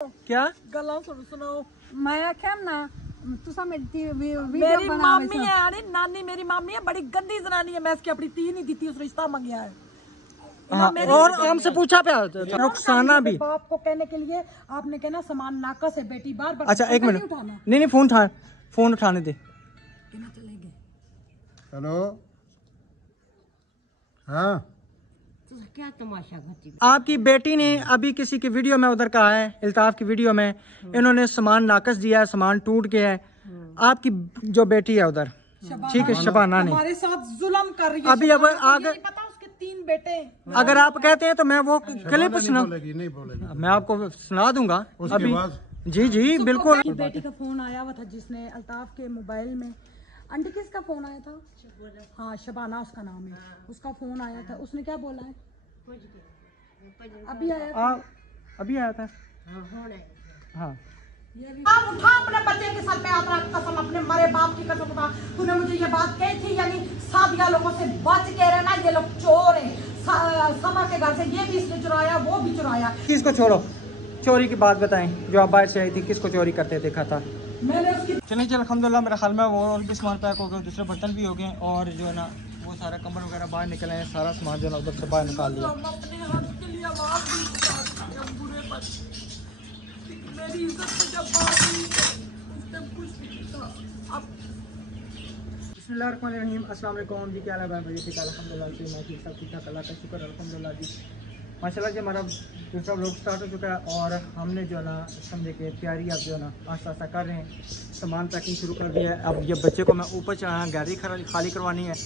क्या गल्लां सुनाओ। मैं आख्या ना तुसा मेरी मामी है यानी नानी मेरी मामी है, बड़ी गंदी जनानी है। मैं इसकी अपनी ती नहीं दी, उसने रिश्ता मांगया है। और हमसे पूछा पे रुखसाना भी बाप को कहने के लिए आपने कहना सामान नाकस है बेटी बार बार। अच्छा एक मिनट, नहीं फोन उठाने दे। हेलो हाँ, क्या तमाशा घटी। आपकी बेटी ने अभी किसी की वीडियो में उधर कहा है, इल्ताफ की वीडियो में इन्होंने सामान नाकस दिया है, सामान टूट गया है। आपकी जो बेटी है उधर, ठीक है, शबाना ने हमारे साथ जुल्म कर रही है। अभी अब अगर पता उसके 3 बेटे, अगर आप कहते हैं तो मैं वो क्लिप सुना, नहीं बोलेगी। मैं आपको सुना दूंगा अभी। बाद जी बिल्कुल। बेटी का फोन आया हुआ था जिसने अल्ताफ के मोबाइल में, आंटी किसका फोन आया था? हाँ शबाना उसका नाम है। उसका फोन आया था, उसने क्या बोला है? अभी आया था। अभी आया था। हाँ आप उठा अपने बच्चे के सर पे हाथ रख, कसम अपने मरे बाप की कसम उठा। तूने मुझे ये बात कही थी, यानी सादिया लोगों से बच के रहना, ये लोग चोर हैं। समा के घर से ये भी इसने चुराया, वो भी चुराया। किसको छोड़ो, चोरी की बात बताएं। जो आप बाहर से आई थी, किसको चोरी करते देखा था? मैंने उसकी चलिए अल्हम्दुलिल्लाह मेरा ख्याल में वो और भी सामान पैक हो गया, दूसरे बर्तन भी हो गए और जो है ना वो सारा कम्बल वगैरह बाहर निकले हैं, सारा सामान जो है ना उधर से बाहर निकाल दिया। अपने हाथ के लिए आवाज भी उठाते हैं बुरे पर। मेरी इज्जत से जब बात हुई उसने कुछ नहीं था। अब बिस्मिल्लाहिर्रहमानिर्रहीम, अस्सलाम वालेकुम जी, क्या हाल है भाई? ठीक है अल्हम्दुलिल्लाह से, मैं ठीक, सब ठीक ठाक, अल्लाह का शुक्र अल्हम्दुलिल्लाह जी। माशाल्लाह जी हमारा दूसरा व्लॉग स्टार्ट हो चुका है और हमने जो है ना समझे कि तैयारी अब जो है ना आस्ता आस्ता कर रहे हैं, सामान पैकिंग शुरू कर दिया है। अब ये बच्चे को मैं ऊपर चढ़ाना, गाड़ी खाली करवानी है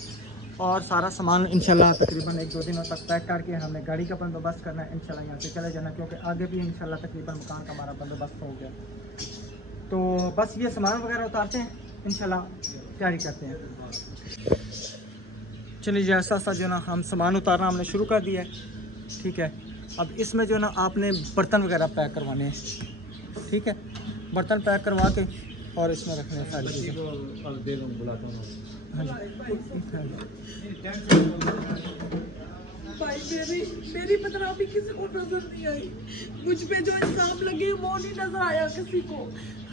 और सारा सामान इंशाल्लाह तकरीबन 1-2 दिनों तक पैक करके हमें गाड़ी का बंदोबस्त करना है। इंशाल्लाह यहाँ से चले जाना, क्योंकि आगे भी इंशाल्लाह तकरीबन मकान का हमारा बंदोबस्त हो गया। तो बस ये सामान वगैरह उतारते हैं, इंशाल्लाह तैयारी करते हैं। चलिए जी आस्ता आस्ता जो है ना हम सामान उतारना हमने शुरू कर दिया है, ठीक है। अब इसमें जो है ना आपने बर्तन वगैरह पैक करवाने हैं, ठीक है। बर्तन पैक करवा के और इसमें रखने हैं सारी चीज़ें। भाई मेरी बदनामी किसी को नजर नहीं आई। मुझ पे जो इल्जाम लगे वो नहीं नजर आया किसी को।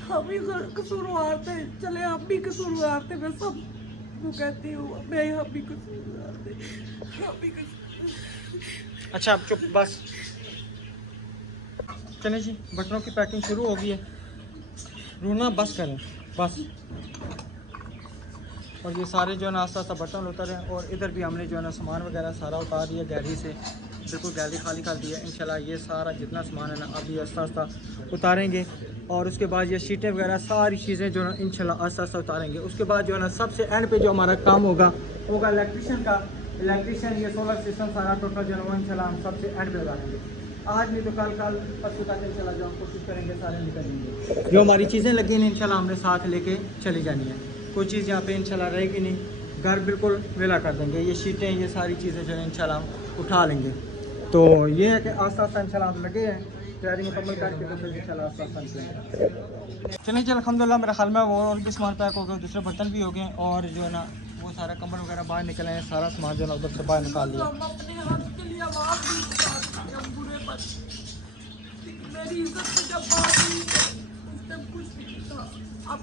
हम ही कसूरवार थे, चले हम भी कसूरवार थे। मैं सब को कहती हूँ, मैं हम भी कसूरवार थे, हम भी अच्छा अब चुप बस। चलें जी, बर्तनों की पैकिंग शुरू हो गई है, रोना बस करें बस। और ये सारे जो है ना आस्ता आस्ता बर्तन उतर हैं और इधर भी हमने जो है ना सामान वगैरह सारा उतार दिया गैलरी से, बिल्कुल गैलरी खाली कर दिया। इंशाल्लाह ये सारा जितना सामान है ना अभी आस्ता आस्ता उतारेंगे और उसके बाद ये शीटें वगैरह सारी चीज़ें जो है ना इंशाल्लाह आस्ता आस्ता उतारेंगे। उसके बाद जो है ना सबसे एंड पे जो हमारा काम होगा इलेक्ट्रिशियन का। इलेक्ट्रिशियन ये सोलर सिस्टम सारा टोटल जो है इंशाल्लाह हम सबसे एंड पे उतारेंगे। आज नहीं तो कल परसों तक इंशाल्लाह जो हम कोशिश करेंगे सारे निकलेंगे। जो हमारी चीज़ें लगी हैं इंशाल्लाह हमने साथ लेके चली जानी है, कोई चीज़ यहाँ पे इंशाल्लाह रहेगी नहीं, घर बिल्कुल वेला कर देंगे। ये शीटें ये सारी चीज़ें जो है इंशाल्लाह हम उठा लेंगे। तो ये है कि आस्ता आस्ता इंशाल्लाह हम लगे हैं, तैयारी मुकम्मल करके तो फिर इंशाल्लाह आस्ता आस्ता निकलेंगे। चलिए जी अल्हम्दुलिल्लाह मेरा ख्याल में वो और भी सामान पैक हो गया, दूसरे बर्तन भी हो गए और जो है ना वो सारा कम्बल वगैरह बाहर निकले हैं, सारा सामान जो है ना उधर से बाहर निकाल दिया। अपने हाथ के लिए आवाज भी उठाते हैं बुरे पर। मेरी इज्जत से जब बात हुई उसने कुछ नहीं था। अब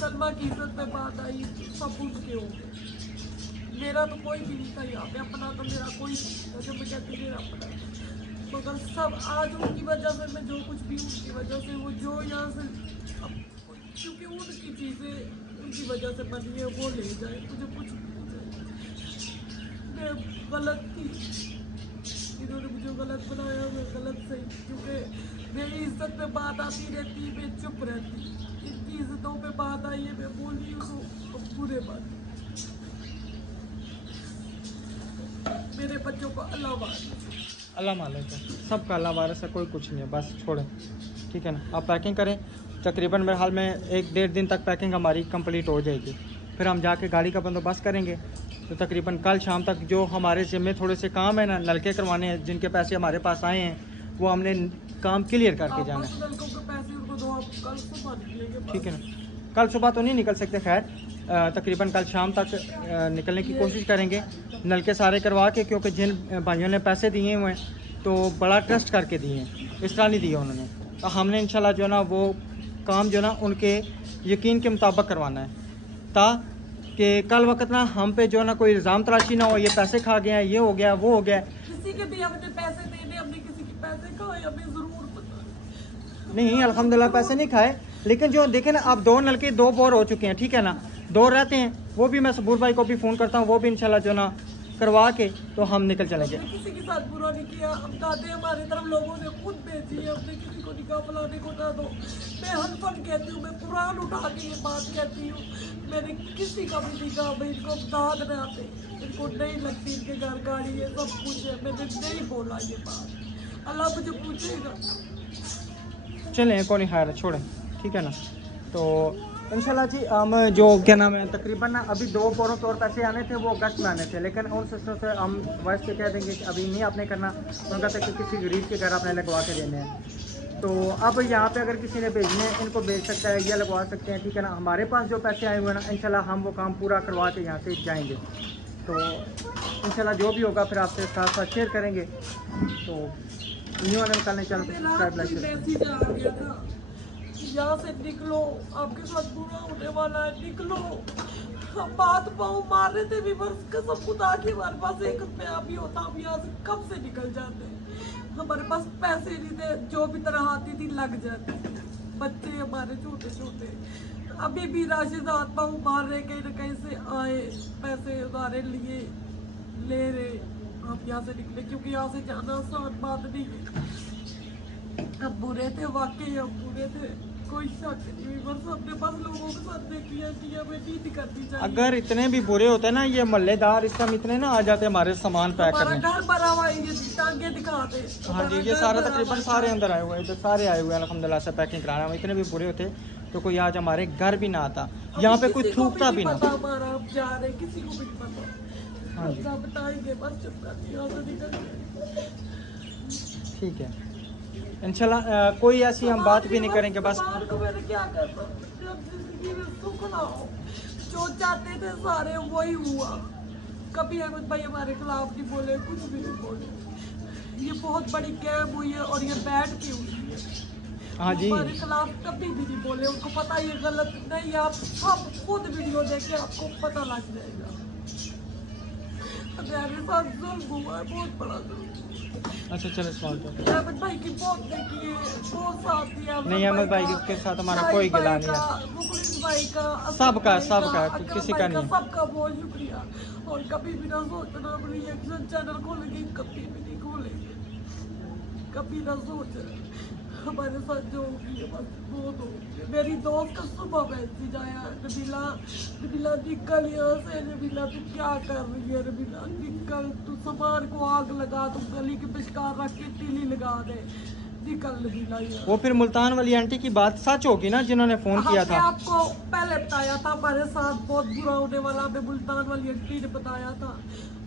सलमा की इज्जत पे बात आई, सब उसके हो गए। मेरा तो कोई भी नहीं था यहाँ पे, अपना तो मेरा कोई नहीं था। जब मैं कहती मेरा अपना, मगर सब आज उनकी वजह से, मैं जो कुछ भी उनकी वजह से, वो जो यहाँ से अब क्योंकि उनकी चीज़ें उनकी वजह से बनी है, वो ले जाए, मुझे कुछ मैं गलत थी, इन्होंने मुझे गलत बनाया, मैं गलत सही। क्योंकि मेरी इज्जत पे बात आती रहती, मैं चुप रहती। इनकी इज्जतों पे बात आई है, मैं बोल रही हूँ तो बुरे बात। मेरे बच्चों को अल्लाह मालिक है, सबका अल्लाह वारिस है, कोई कुछ नहीं है, बस छोड़ें, ठीक है ना। आप पैकिंग करें, तकरीबन मेरे हाल में 1-1.5 दिन तक पैकिंग हमारी कंप्लीट हो जाएगी। फिर हम जाके गाड़ी का बंदोबस्त करेंगे। तो तकरीबन कल शाम तक जो हमारे ज़िम्मे थोड़े से काम है ना, नलके करवाने हैं, जिनके पैसे हमारे पास आए हैं वो हमने काम क्लियर करके जाना है, ठीक है ना। कल सुबह तो नहीं निकल सकते, खैर तकरीबन कल शाम तक निकलने की कोशिश करेंगे, नलके सारे करवा के, क्योंकि जिन भाइयों ने पैसे दिए हुए हैं तो बड़ा ट्रस्ट करके दिए हैं, इस तरह नहीं दिए उन्होंने। तो हमने इंशाल्लाह जो है ना वो काम जो है ना उनके यकीन के मुताबिक करवाना है, ताकि कल वक्त ना हम पे जो है ना कोई इल्ज़ाम तराशी ना हो, ये पैसे खा गया, ये हो गया, वो हो गया। किसी के भी हमने पैसे देने, हमने किसी के पैसे खाए, हमें ज़रूर पता नहीं अल्हम्दुलिल्लाह पैसे नहीं खाए, लेकिन जो देखे ना अब 2 नलके 2 बोर हो चुके हैं, ठीक है ना, 2 रहते हैं, वो भी मैं सबूर भाई को भी फ़ोन करता हूँ, वो भी इंशाल्लाह जो ना करवा के तो हम निकल चलेंगे। किसी के साथ बुरा नहीं किया, हम दादे हमारी तरफ लोगों ने खुद बेची है, हमने किसी को निकाह फलाने को ना दो। मैं हल्फन कहती हूँ, मैं कुरान उठा के ये बात कहती हूँ, मैंने किसी का भी निकाह में इनको दाद में आते, इनको नहीं लगती, इनके घर गाड़ी है, सब कुछ है, मैंने नहीं बोला ये बात, अल्लाह मुझे पूछेगा। चलें कोई नहीं, खैर छोड़ें, ठीक है ना। तो इंशाल्लाह जी हम जो क्या नाम है तकरीबन ना अभी 2 बोरों के और पैसे आने थे, वो अगस्त में आने थे, लेकिन उन सिस्टम से हम वैसे से कह देंगे कि अभी नहीं आपने करना, उनका तक कि किसी गरीब के घर आपने लगवा के देने हैं। तो अब यहाँ पे अगर किसी ने भेजने हैं, इनको भेज सकता है या लगवा सकते हैं, ठीक है ना। हमारे पास जो पैसे आए हुए हैं ना, इंशाल्लाह हम वो काम पूरा करवा के यहाँ से जाएँगे। तो इंशाल्लाह जो भी होगा फिर आपसे साथ साथ शेयर करेंगे। तो न्यू आने वाले चैनल को सब्सक्राइब लाइक यहाँ से निकलो, आपके साथ बुरा होने वाला है, निकलो। हम बात पाँव मार रहे थे भी, बस कसम खुदा की हमारे पास 1 रुपया भी होता, हम यहाँ से कब से निकल जाते। हमारे पास पैसे नहीं थे, जो भी तरह आती थी लग जाती, बच्चे हमारे छोटे छोटे, अभी भी राशिद हाथ पाँव मार रहे, कहीं ना कहीं से आए पैसे उधारे लिए ले रहे, आप यहाँ से निकले, क्योंकि यहाँ से जाना आसान बात नहीं है। अब बुरे थे, वाकई अब बुरे थे, कोई शक नहीं, बस अपने पास लोगों के साथ देखिए कि हमें नहीं करनी चाहिए। अगर इतने भी बुरे होते हैं ना ये मोहल्लेदार, इस समय इतने ना आ जाते हमारे सामान पैक करने, घर भरा हुआ है, ये टांगे दिखाते। हाँ जी, ये सारे तकरीबन सारे अंदर आए हुए हैं, इधर सारे आए हुए हैं अल्हम्दुलिल्लाह से पैकिंग कराना। इतने भी बुरे होते तो कोई आज हमारे घर भी ना आता, यहाँ पे कोई थूकता भी ना। हमारा जा रहे किसी को भी नहीं पता। हाँ जी, बताएंगे बस, चुप कर, ठीक है इंशाल्लाह कोई ऐसी हम बात भी नहीं करेंगे। बस मैंने क्या करता, जब जिंदगी में सुख ना हो, जो चाहते थे सारे वही हुआ। कभी अहमद भाई हमारे खिलाफ नहीं बोले, कुछ भी नहीं बोले। ये बहुत बड़ी कैब हुई है और ये बैठ के हुई है। हाँ जी, हमारे खिलाफ कभी भी नहीं बोले, उनको पता ये गलत नहीं। आप सब खुद वीडियो देखे आपको पता लग जाएगा। मेरे साथ जुल्म हुआ है, बहुत बड़ा जुल्म। अच्छा चलो सवाल तो अहमद भाई की बहुत देखी है, बहुत साथ दिया। नहीं अहमद भाई के साथ हमारा कोई गिला नहीं है, मुखलिस भाई का, सबका किसी का नहीं, सबका बहुत शुक्रिया। और कभी भी ना सोचना रिएक्शन चैनल खोलेंगे, कभी भी नहीं खोलेंगे, कभी ना सोच हमारे साथ जो होगी बस बहुत होगी। मेरी दोस्त का सुबह मैसेज आया, नबीला निकल यहाँ से, नबीला तू क्या कर रही है, नबीला निकल, तू सामान को आग लगा, तू गली के बिस्कार रख के तीली लगा दे, निकल नबीला यहाँ। वो फिर मुल्तान वाली आंटी की बात सच होगी ना जिन्होंने फोन किया था? आपको पहले बताया था हमारे साथ बहुत बुरा होने वाला, हमें मुल्तान वाली आंटी ने बताया था।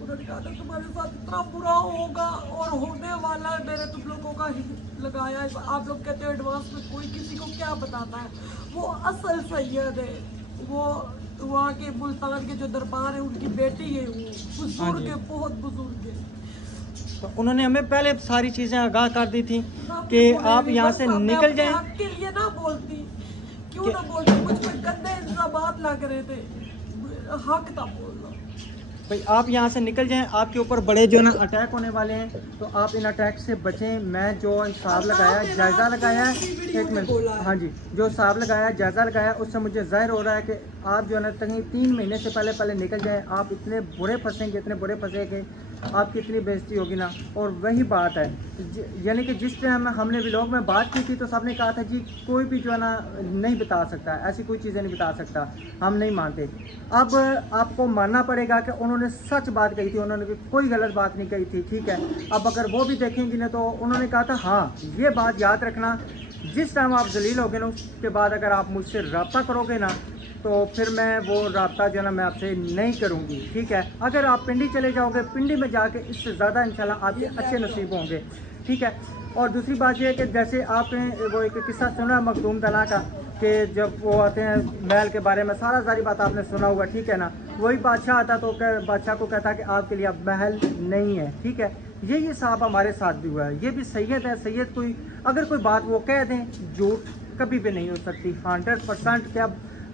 उन्होंने कहा था तुम्हारे साथ इतना बुरा होगा और होने वाला है, मैंने तुम लोगों का ही लगाया है। आप लोग कहते हो एडवांस में, कोई किसी को क्या बताता है। वो असल सैयद है, वो वहाँ के मुल्तान के जो दरबार है उनकी बेटी है, वो बुजुर्ग है, बहुत बुजुर्ग है। तो उन्होंने हमें पहले सारी चीजें आगाह कर दी थी कि आप यहाँ से निकल जाएं। आपके लिए ना बोलती, क्यों ना बोलती, मुझ पर गंदे इल्जामात लग रहे थे, हक था बोलना। भाई आप यहाँ से निकल जाएं, आपके ऊपर बड़े जो ना अटैक होने वाले हैं, तो आप इन अटैक से बचें। मैं जो हिसाब लगाया, जायज़ा लगाया है, 1 मिनट, हाँ जी, जो हिसाब लगाया, जायज़ा लगाया, उससे मुझे ज़ाहिर हो रहा है कि आप जो है ना तकरीबन 3 महीने से पहले निकल जाएं। आप इतने बुरे फंसेंगे, इतने बुरे फंसेंगे, आपकी इतनी बेइज्जती होगी ना। और वही बात है, यानी कि जिस टाइम हमने व्लॉग में बात की थी तो सबने कहा था जी कोई भी जो है ना नहीं बता सकता, ऐसी कोई चीज़ें नहीं बता सकता, हम नहीं मानते। अब आपको मानना पड़ेगा कि उन्होंने सच बात कही थी, उन्होंने भी कोई गलत बात नहीं कही थी, ठीक है। अब अगर वो भी देखेंगी ना तो उन्होंने कहा था हाँ ये बात याद रखना, जिस टाइम आप जलील होगे ना उसके बाद अगर आप मुझसे रब्ता करोगे ना तो फिर मैं वो रब्ता जो है ना मैं आपसे नहीं करूँगी, ठीक है। अगर आप पिंडी चले जाओगे, पिंडी में जाके इससे ज़्यादा इंशाल्लाह आपके अच्छे नसीब होंगे, ठीक है। और दूसरी बात यह है कि जैसे आपने वो एक किस्सा सुना मखदूम तला का, कि जब वो आते हैं महल के बारे में सारी बात आपने सुना हुआ, ठीक है ना। वही बादशाह आता तो बादशाह को कहता कि आपके लिए अब महल नहीं है, ठीक है। ये साहब हमारे साथ भी हुआ है। ये भी सैयद है। सैयद कोई अगर कोई बात वो कह दें, झूठ कभी भी नहीं हो सकती। 100% क्या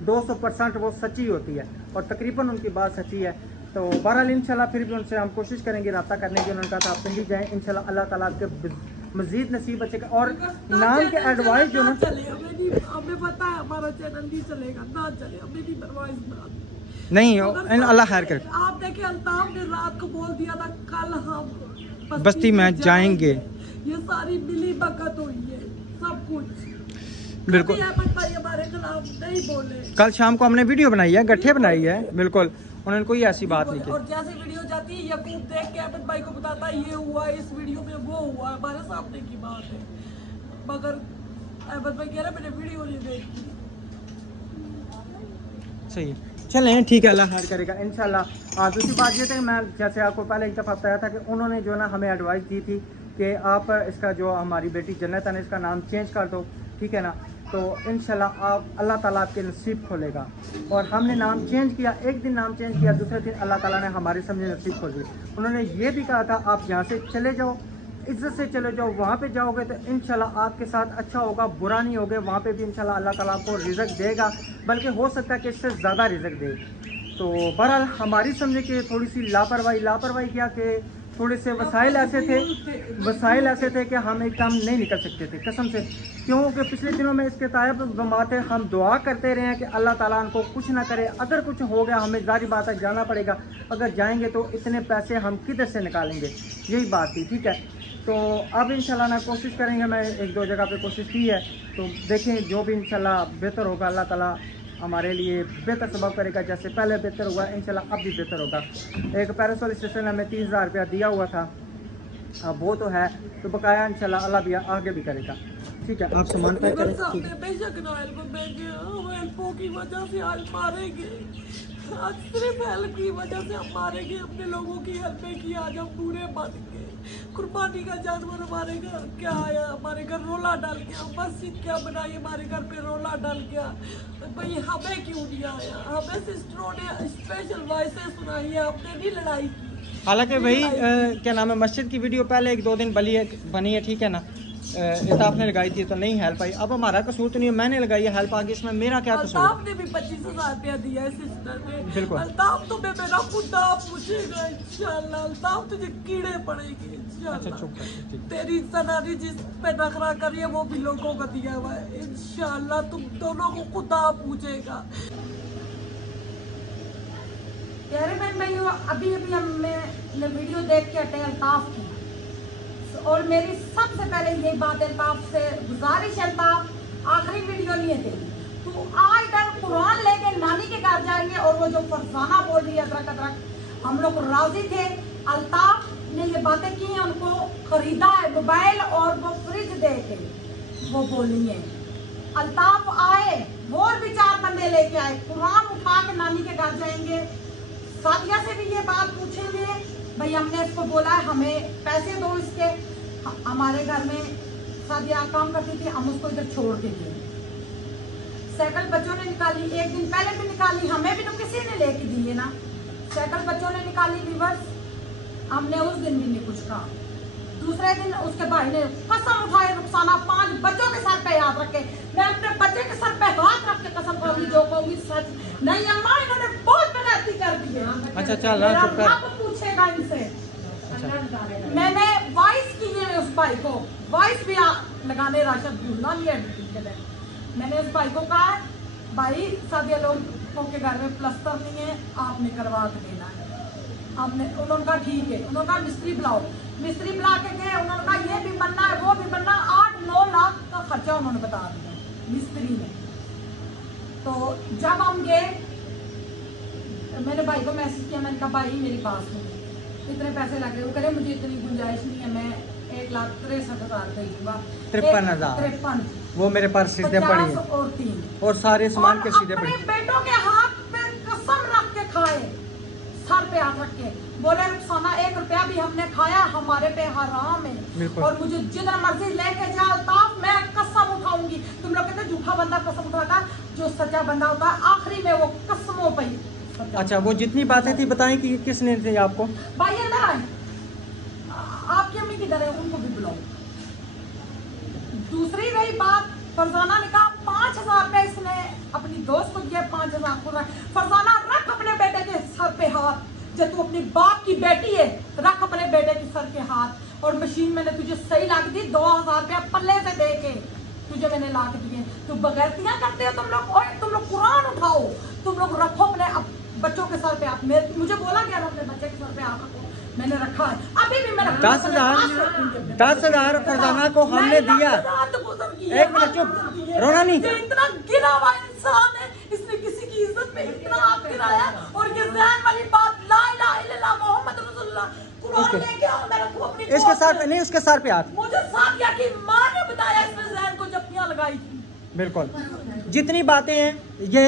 200% वो सच्ची होती है और तकरीबन उनकी बात सच्ची है। तो बहरहाल इंशाल्लाह फिर भी उनसे हम कोशिश करेंगे रब्ता करने की। उन्होंने कहा था आप दिल्ली जाएँ, इंशाल्लाह अल्लाह ताला आपके मजीद नसीब अच्छे का। और नाम के एडवाइस जो ना हमें पता है हमारा चैनल नहीं चलेगा, ना चले, हमें नहीं एडवाइस ना नहीं हो, अल्लाह खैर करे। आप देखिए अल्ताफ ने रात को बोल दिया था कल हम बस्ती में जाएंगे। ये सारी मिली भगत हुई है, सब कुछ बिल्कुल। भाई हमारे खिलाफ नहीं बोले। कल शाम को हमने वीडियो बनाई है, गट्ठे बनाई है, बिल्कुल उन्होंने कोई ऐसी बात नहीं की। और जैसे वीडियो जाती है यकूब देख के अहमद भाई को बताता है ये हुआ, इस वीडियो में वो हुआ, हमारे सामने की बात है। मगर अहमद भाई कह रहे मैंने वीडियो नहीं देखी। सही है, चलें ठीक है, अल्लाह खैर करेगा इंशाल्लाह। दूसरी बात ये थी, मैं जैसे आपको पहले एक दफ़ा बताया था कि उन्होंने जो ना हमें एडवाइस दी थी कि आप इसका जो हमारी बेटी जन्नत है इसका नाम चेंज कर दो, ठीक है ना। तो इंशाल्लाह आप अल्लाह ताला आपके नसीब खोलेगा। और हमने नाम चेंज किया, एक दिन नाम चेंज किया, दूसरे दिन अल्लाह ताला ने हमारे समझे नसीब खोल दी। उन्होंने ये भी कहा था आप यहाँ से चले जाओ, इज्जत से चले जाओ, वहाँ पे जाओगे तो इंशाल्लाह आपके साथ अच्छा होगा, बुरा नहीं होगा। वहाँ पे भी इंशाल्लाह अल्लाह ताला आपको रिज़्क देगा, बल्कि हो सकता है कि इससे ज़्यादा रिज़्क दे। तो बहरहाल हमारी समझे कि थोड़ी सी लापरवाही क्या कि थोड़े से वसाइल ऐसे थे कि हम एक काम नहीं निकल सकते थे कसम से। क्योंकि पिछले दिनों में इसके तायब बीमार थे, हम दुआ करते रहे हैं कि अल्लाह ताला उनको कुछ ना करे। अगर कुछ हो गया हमें जारी बात है जाना पड़ेगा, अगर जाएंगे तो इतने पैसे हम किधर से निकालेंगे, यही बात थी, ठीक है। तो अब इंशाल्लाह ना कोशिश करेंगे, मैं 1-2 जगह पे कोशिश की है, तो देखें जो भी इंशाल्लाह बेहतर होगा अल्लाह ताला हमारे लिए बेहतर सबब करेगा। जैसे पहले बेहतर हुआ इंशाल्लाह अब भी बेहतर होगा। एक पैरासोल स्टेशन हमें 30,000 रुपया दिया हुआ था, अब वो तो है, तो बकाया इंशाल्लाह अल्लाह भी आगे भी करेगा, ठीक है। आप सामान पैक करें, ठीक है। बेशक हेल्पों की वजह से आज मारेंगे, आज सिर्फ हेल्प की वजह से हम मारेंगे। अपने लोगों की हेल्पें की आज हम पूरे बन गए। कुर्बानी का जानवर हमारे घर क्या आया, हमारे घर रोला डाल गया, मस्जिद क्या बनाई हमारे घर पे रोला डाल गया। भाई हमें क्यों नहीं आया, हमें सिस्टरों ने स्पेशल वॉइसेस सुनाई है, हमने नहीं लड़ाई की। हालांकि भाई क्या नाम है, मस्जिद की वीडियो पहले 1-2 दिन बनी है, ठीक है ना। इताफ ने लगाई थी तो नहीं हेल्प आई, अब हमारा कसूर तो नहीं है, मैंने लगाई है, हेल्प आ गई, इसमें मेरा क्या कसूर? अल्ताफ ने भी 25,000 रुपया दिया है सिस्टर ने, बिल्कुल। अल्ताफ तुम्हें मेरा खुदा पूछेगा इंशाल्लाह, अल्ताफ तुझे कीड़े पड़ेंगे इंशाल्लाह। अच्छा चुप कर, तेरी जनानी जिस पे नखरा करी है वो भी लोगों का दिया हुआ है इंशाल्लाह, तुम दोनों को खुदा पूछेगा। प्यारे बहन भाइयों, अभी हमने वीडियो देख के हटे अल्ताफ की, और मेरी सबसे पहले यही बात है अल्ताफ से गुजारिश है, अल्ताफ आखिरी वीडियो नहीं है तेरी, तू आज तक कुरान लेके नानी के घर जाएंगे। और वो जो फरजाना बोल रही है अदरक अदरक, हम लोग राजी थे। अल्ताफ ने ये बातें की हैं, उनको खरीदा है मोबाइल और वो फ्रिज दे के वो बोली है। अल्ताफ आए, और भी 4 बंदे लेके आए, कुरान उठा के नानी के घर जाएंगे। सादिया से भी ये बात पूछेंगे, भाई हमने इसको बोला है हमें पैसे दो इसके, हमारे घर में सादिया काम करती थी, हम उसको इधर छोड़ के गए। साइकिल बच्चों ने निकाली, एक दिन पहले भी निकाली, हमें भी तो किसी ने लेके दी है ना। साइकिल बच्चों ने निकाली रिवर्स, हमने उस दिन भी नहीं कुछ कहा। दूसरे दिन उसके भाई ने कसम उठाए, रुखसाना 5 बच्चों के सर पे हाथ रखे, मैं अपने बच्चे के सर पे हाथ रख के कसम खाऊंगी जो कहूंगी सच नहीं। अम्मा इन्होंने बहुत गलती कर दी है। अच्छा चल रहा चुप कर, पूछेगा इनसे। मैंने वॉइस की है उस भाई को, वॉइस भी लगाने राशद भूलना नहीं है। मैंने उस भाई को कहा भाई सादिया लोगों के घर में प्लस्तर नहीं है, आपने करवा के देना है। हमने उन्होंने कहा ठीक है, उन्होंने कहा मिस्त्री बुलाओ, मिस्त्री बुला के गए, उन्होंने कहा ये भी बनना है वो भी बनना, 8-9 लाख का खर्चा उन्होंने बता दिया मिस्त्री ने। तो जब हम गए, मैंने भाई को मैसेज किया, मैंने कहा भाई मेरी बात सुनो, इतने पैसे लग रहे, वो कह मुझे इतनी गुंजाइश नहीं है, मैं 1,63,000 का ही दूंगा। 53,000 वो मेरे पास सीधे पड़ी है, और 3 और सारे सामान के सीधे पड़ी। बेटों के हाथ पे कसम रख के खाए, सर पे हाथ रख के बोले रुखसाना 1 रुपया भी हमने खाया हमारे पे हराम है, और मुझे जितना मर्जी लेके जाओ ताफ मैं कसम उठाऊंगी। तुम लोग कहते झूठा बंदा कसम उठाता, जो सच्चा बंदा होता है आखिरी में वो कसमों पे। अच्छा वो जितनी बातें थी बताएं कि किसने दी आपको? भाई अंदर आए, आप किधर है उनको भी बुलाओ। दूसरी रही बात, फरजाना ने कहा 5,000 रुपए इसने अपनी दोस्त को दिया, 5,000 को। फरजाना रख अपने बेटे के सर पे हाथ, जब तू अपनी बाप की बेटी है रख अपने बेटे के सर के हाथ। और मशीन मैंने तुझे सही ला के दी, 2,000 रुपया पल्ले से दे के तुझे मैंने ला के दिए। तू बगैरतियां करते हो तुम लोग। और तुम लोग कुरान उठाओ, तुम लोग रखो अपने बच्चों के सर पे हाथ। मुझे बोला गया अपने बच्चे के सर पे हाथ रखो, मैंने रखा है, अभी भी मैं 10,000 फरजाना को हमने दिया। एक मिनट चुप, रोना नहीं। इतना गिरा हुआ इंसान है, इसने किसी की इज्जत पे इतना हाथ गिराया। और ये ज़हन वाली बात, ला इलाहा इल्लल्लाह मोहम्मद रसूलुल्लाह, कुरान लेके आओ, मैं रखूं अपनी इसके सर पे नहीं, उसके सर पे हाथ। मुझे सादिया की माँ ने बताया, इसमें ज़हन को जफ्तियां लगाई थी। बिल्कुल, जितनी बातें हैं ये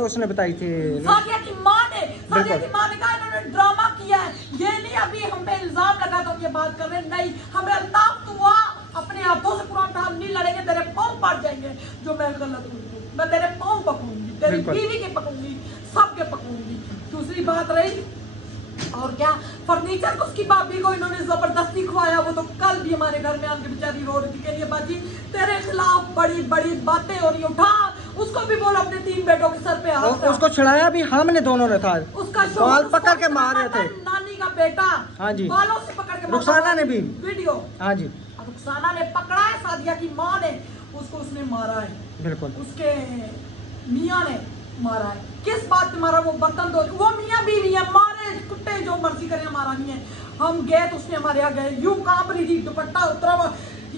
उसने बताई थी सादिया की माँ ने। सादिया की माँ ने कहा इन्होंने ड्रामा किया है, ये नहीं अभी हम पे इल्जाम लगा तो हम ये बात कर रहे हैं। नहीं, हमें अल्ताफ तू आ, अपने हाथों से कुरान पे हम नहीं लड़ेंगे, तेरे पाँव पड़ जाएंगे जो मैं गलत हूँ। मैं तेरे पाँव पकड़ूंगी, तेरी बीवी के पकड़ूंगी, सबके पकड़ूंगी। दूसरी बात रही और क्या, फर्नीचर को उसकी भाभी को इन्होंने जबरदस्ती खुआया। वो तो कल भी हमारे घर में आके बेचारी रो रही थी कि बाजी तेरे खिलाफ बड़ी बड़ी बातें हो रही, उठा उसको भी बोल अपने 3 बेटों के सर पे हाथ। उसको छुड़ाया भी हमने दोनों ने था, उसका बाल पकड़ के मार रहे थे। नानी का बेटा, हाँ जी, बालों से पकड़ के। रुखसाना ने भी वीडियो, हाँ जी, रुखसाना ने पकड़ा है, सादिया की माँ ने उसको उसने मारा है। बिल्कुल, उसके मियाँ ने मारा है। किस बात पे मारा? वो बर्तन धो, वो मियाँ बीवी है, मारे कुत्ते जो मर्जी करे, हमारा नहीं है। हम गए तो उसने हमारे यहाँ गए, यूं कांप रही थी, दुपट्टा उतरा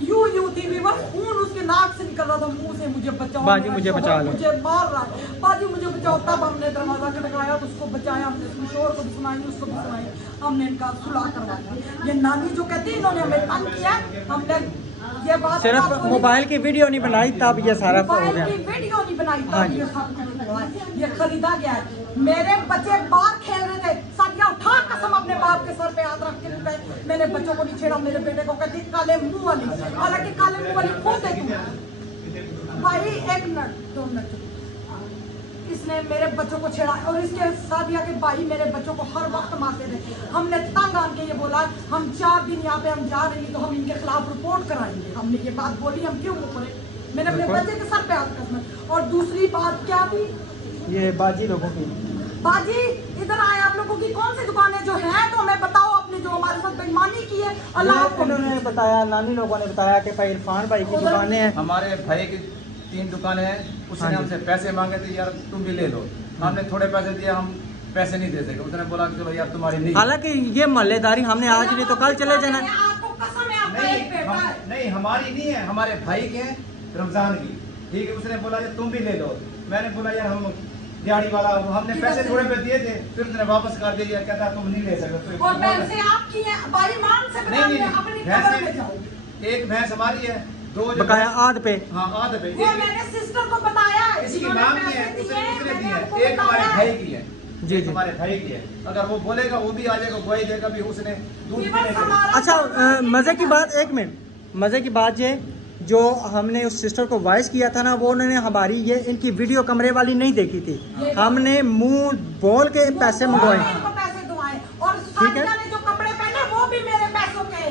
यूं थी, बस खून उसके नाक से निकल रहा था, मुंह से। मुझे बचाओ बाजी, मुझे बचा लो, मुझे मार रहा है, बाजी मुझे बचाओ। तब हमने दरवाजा खटकाया तो उसको बचाया हमने, उसको शोर को भी सुनाई, उसको भी सुनाई, हमने इनका सुलह करवाया। ये नानी जो कहती है इन्होंने हमें तंग किया, हमने ये बात सिर्फ मोबाइल की वीडियो नहीं बनाई तब ये सारा हो गया। की वीडियो नहीं बनाई तब ये सब कुछ हुआ है। ये खरीदा गया है। मेरे बच्चे बाहर खेल रहे थे, सादिया उठा कसम अपने बाप के सर पे हाथ रख के मैंने बच्चों को नहीं छेड़ा। मेरे बेटे को कहती काले मुंह वाली, हालांकि काले मुंह वाली खुद है तू। भाई 1 मिनट 2 मिनट, इसने मेरे बच्चों को छेड़ा और इसके सादिया के भाई मेरे बच्चों को हर वक्त मारते थे। हमने तंग आके ये बोला हम 4 दिन यहाँ पे हम जा रहे हैं तो हम इनके खिलाफ रिपोर्ट कराएंगे। हमने ये बात बोली, हम क्यों करे, मैंने अपने बच्चे के सर पे हाथ कसम। और दूसरी बात क्या थी, ये बाजी लोगों की, बाजी इधर आए आप लोगों की कौन सी दुकानें जो है तो हमें बताओ, आपने जो हमारे साथ बेईमानी की है। अल्लाह उन्होंने बताया, नानी लोगों ने बताया कि भाई इरफान भाई की दुकानें हैं, हमारे भाई की 3 दुकानें हैं। उसने हमसे पैसे मांगे थे, यार तुम भी ले लो। हमने थोड़े पैसे दिए, हम पैसे नहीं दे सके। उसने बोला चलो यार तुम्हारी नहीं। हालांकि ये मोहल्लेदारी हमने आज नहीं तो कल चले जाना। नहीं हमारी नहीं है, हमारे भाई के हैं, रमजान की। ठीक है, उसने बोला तुम भी ले लो। मैंने बोला यार हम दिहाड़ी वाला, हमने पैसे थोड़े पे दिए थे, फिर उसने वापस कर दिया, कहता तुम नहीं ले सकते। और पैसे आपकी हैं, भाई मान से एक भैंस हमारी है, 2 बकाया आध पे। हाँ आध पे। वो मैंने सिस्टर को बताया है, इसकी मांग की है, उसने दी है। एक हमारे भाई की है, जी हमारे भाई की है। अगर वो बोलेगा वो भी आ जाएगा, गुआई देगा भी उसने दूध। अच्छा मजे की बात, 1 मिनट, मजे की बात ये जो हमने उस सिस्टर को वॉइस किया था ना, वो उन्होंने हमारी ये इनकी वीडियो कमरे वाली नहीं देखी थी। हमने मुंह बोल के पैसे मंगवाए, ठीक है, जो कपड़े पहने वो भी मेरे पैसों के,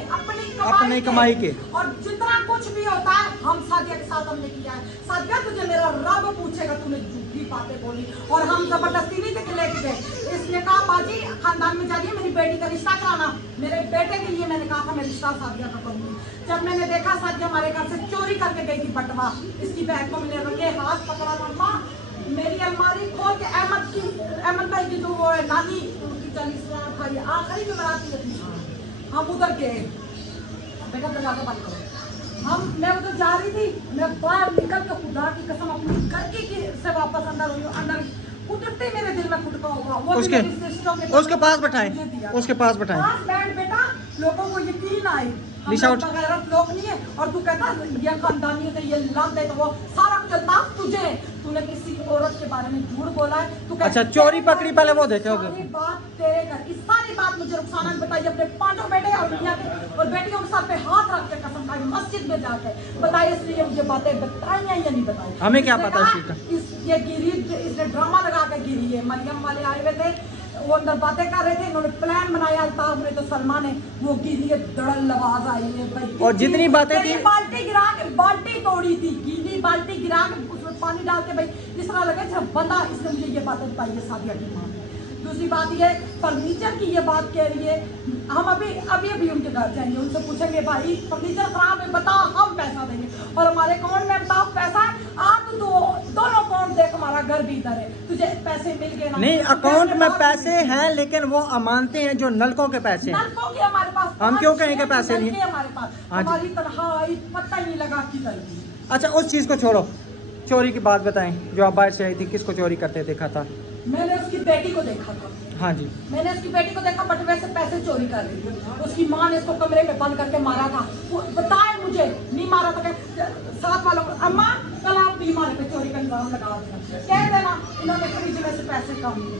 अपनी कमाई के। और जितना कुछ भी होता है हम सादिया के साथ हमने किया है। सादिया तुझे मेरा रब पूछेगा तूने झूठी बातें बोली, और हम जबरदस्ती नहीं थे लेके गए। इसने कहा बाजी खानदान में जाइए मेरी बेटी का रिश्ता कराना। मेरे बेटे के लिए मैंने कहा था मैं रिश्ता सादिया का करूंगी। जब मैंने देखा सादिया हमारे घर से चोरी करके गई थी बटवा, इसकी बैग को मैंने रंगे हाथ पकड़ा। मम्मा मेरी अलमारी खोल के अहमद भाई की जो वो है नानी, उनकी 40 लाख था, ये आखिरी जो बराती थी, हम उधर गए, बेटा दरवाजा बंद करो। मैं उधर जा रही थी, मैं बाहर निकल के खुदा की कसम अपनी घर की से वापस अंदर हुई, अंदर उतरते मेरे दिल में खुद का होगा। वो उसके पास बैठाएं, उसके पास बैठाएं। बैठ बेटा, लोगों को यकीन आए गैरत लोग नहीं है। और तू कहता ये खानदानी है, ये लात है, तो वो सारा कुछ अल्ताफ तुझे, तूने किसी औरत के बारे में झूठ बोला है। तू अच्छा चोरी पकड़ी पहले वो देखे सारी बात तेरे घर की सारी बात मुझे रुखसाना ने बताई, अपने 5 बेटे और मियां के और बेटियों के साथ पे हाथ रख के कसम खाई, मस्जिद में जाके बताई। इसलिए मुझे बातें बताई या नहीं बताई, हमें क्या पता। ये गिरी, इसने ड्रामा लगा के गिरी है। मरियम वाले आए हुए थे, वो अंदर बातें कर रहे थे, इन्होंने प्लान बनाया अल्ताफ ने, तो सलमान ने वो गिरी दड़ल आवाज आई है भाई, और जितनी बातें थी बाल्टी गिरा के बाल्टी तोड़ी थी, गीली बाल्टी गिरा के उसमें पानी डाल के भाई इस तरह लगे जब बंदा, इसने मुझे ये बातें बताई है सादिया की माँ। दूसरी बात ये फर्नीचर की ये बात कह रही है, हम अभी उनके घर जाएंगे, उनसे पूछेंगे भाई फर्नीचर खराब है बता, हम पैसा देंगे, और हमारे अकाउंट में बताओ पैसा आप तो दोनों अकाउंट देख, हमारा घर भी इधर है, तुझे पैसे मिल गए ना? नहीं, अकाउंट में पैसे हैं लेकिन वो अमानते हैं जो नलकों के पैसे हैं। नलकों के हमारे पास, हम क्यों कहेंगे पैसे नहीं हमारे पास, हमारी तनख्वाही पता ही नहीं लगा किधर की। अच्छा उस चीज को छोड़ो, चोरी की बात बताएं, जो आप बाहर से आई थी, किसको चोरी करते देखा था? मैंने उसकी बेटी को देखा था। हाँ जी, मैंने उसकी बेटी को देखा, बट वैसे पैसे चोरी कर रही थी। उसकी माँ ने इसको कमरे में बंद करके मारा था, वो बताए मुझे, नहीं मारा था, साथ वालों को अम्मा कल आप भी हमारे पे चोरी का इल्जाम लगा देना, कह देना इन्होंने फ्रिज में से पैसे कम लिए।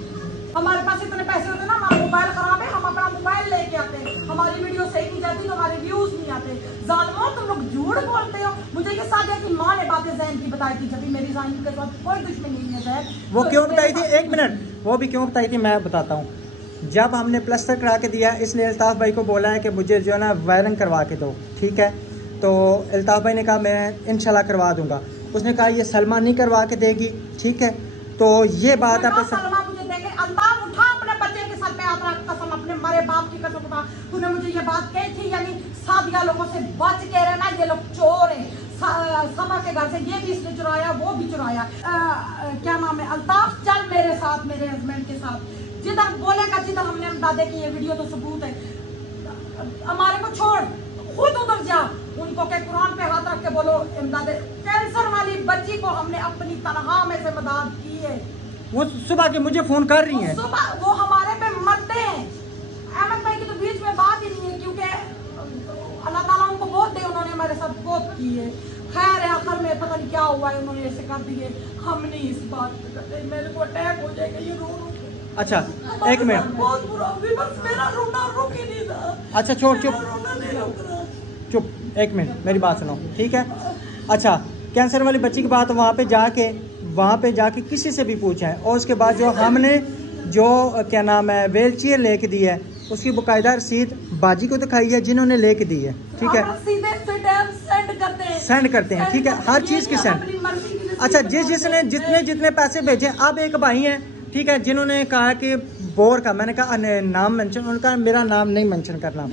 हमारे पास इतने पैसे होते ना, हमारा मोबाइल खराब है, हम अपना मोबाइल लेके आते हैं, हमारी वीडियो सही नहीं जाती तो हमारे व्यूज नहीं आते। जालिमों तुम लोग झूठ बोलते हो। मुझे ये सादिया की माँ ने बातें ज़ैन की बताई थी, जब भी मेरी ज़ैन के साथ कोई दुश्मनी नहीं है ज़ैन। वो क्यों बताई थी? एक मिनट, वो भी क्यों बताई थी मैं बताता हूँ। जब हमने प्लस्तर करा के दिया, इसलिए अल्ताफ़ भाई को बोला है कि मुझे जो है ना वायरिंग करवा के दो, ठीक है? तो अल्ताफ़ भाई ने कहा मैं इंशाल्लाह करवा दूंगा। उसने कहा ये सलमा नहीं करवा के देगी, ठीक है? तो ये बात है, सलमा मुझे देखे, अल्ताफ़ उठा अपने बच्चे के सर पे हाथ रख, कसम अपने मरे बाप की कसम उठा, तूने मुझे ये बात कही थी, यानी सादिया लोगों से बच के रहना, ये लोग चोर हैं। समा के घर से ये भी इसने चुराया, वो भी चुराया। क्या नाम है, अल्ताफ़ चल मेरे साथ, मेरे हस्बैंड के साथ, जिधर बोलेगा, जिधर हमने दादे की ये वीडियो तो सबूत है, हमारे को छोड़, खुद उधर जा, उनको के कुरान पे हाथ रख के बोलो इमदाद। कैंसर वाली बच्ची को हमने अपनी तनख्वाह में से मदद की है। वो सुबह के मुझे फोन कर रही हैं, सुबह वो हमारे पे मरते हैं। अहमद भाई की तो बीच में बात ही नहीं है, क्योंकि अल्लाह ताला उनको बहुत दे, उन्होंने हमारे साथ बहुत की है। खैर है, आखिर में पता नहीं क्या हुआ है, उन्होंने ऐसे कर दिए, हम नहीं इस बात पे करते, मेरे को अटैक हो जाएगा, ये रो रो। अच्छा एक मिनट, बहुत बुरा, बस मेरा रोना रुक ही नहीं रहा। अच्छा छोड़, चुप रोना नहीं रुक रहा। चुप, एक मिनट मेरी बात सुनो, ठीक है? अच्छा, कैंसर वाली बच्ची की बात वहाँ पे जाके किसी से भी पूछा है, और उसके बाद जो हमने जो क्या नाम है व्हील चेयर लेके दी है, उसकी बाकायदा रसीद बाजी को दिखाई है जिन्होंने लेके दी है, ठीक है? सेंड करते हैं, ठीक है, हर चीज़ की सेंड। अच्छा, जिसने जितने पैसे भेजे, अब एक भाई हैं, ठीक है, जिन्होंने कहा कि बोर का, मैंने कहा नाम मेंशन, उनका मेरा नाम नहीं मेंशन करना,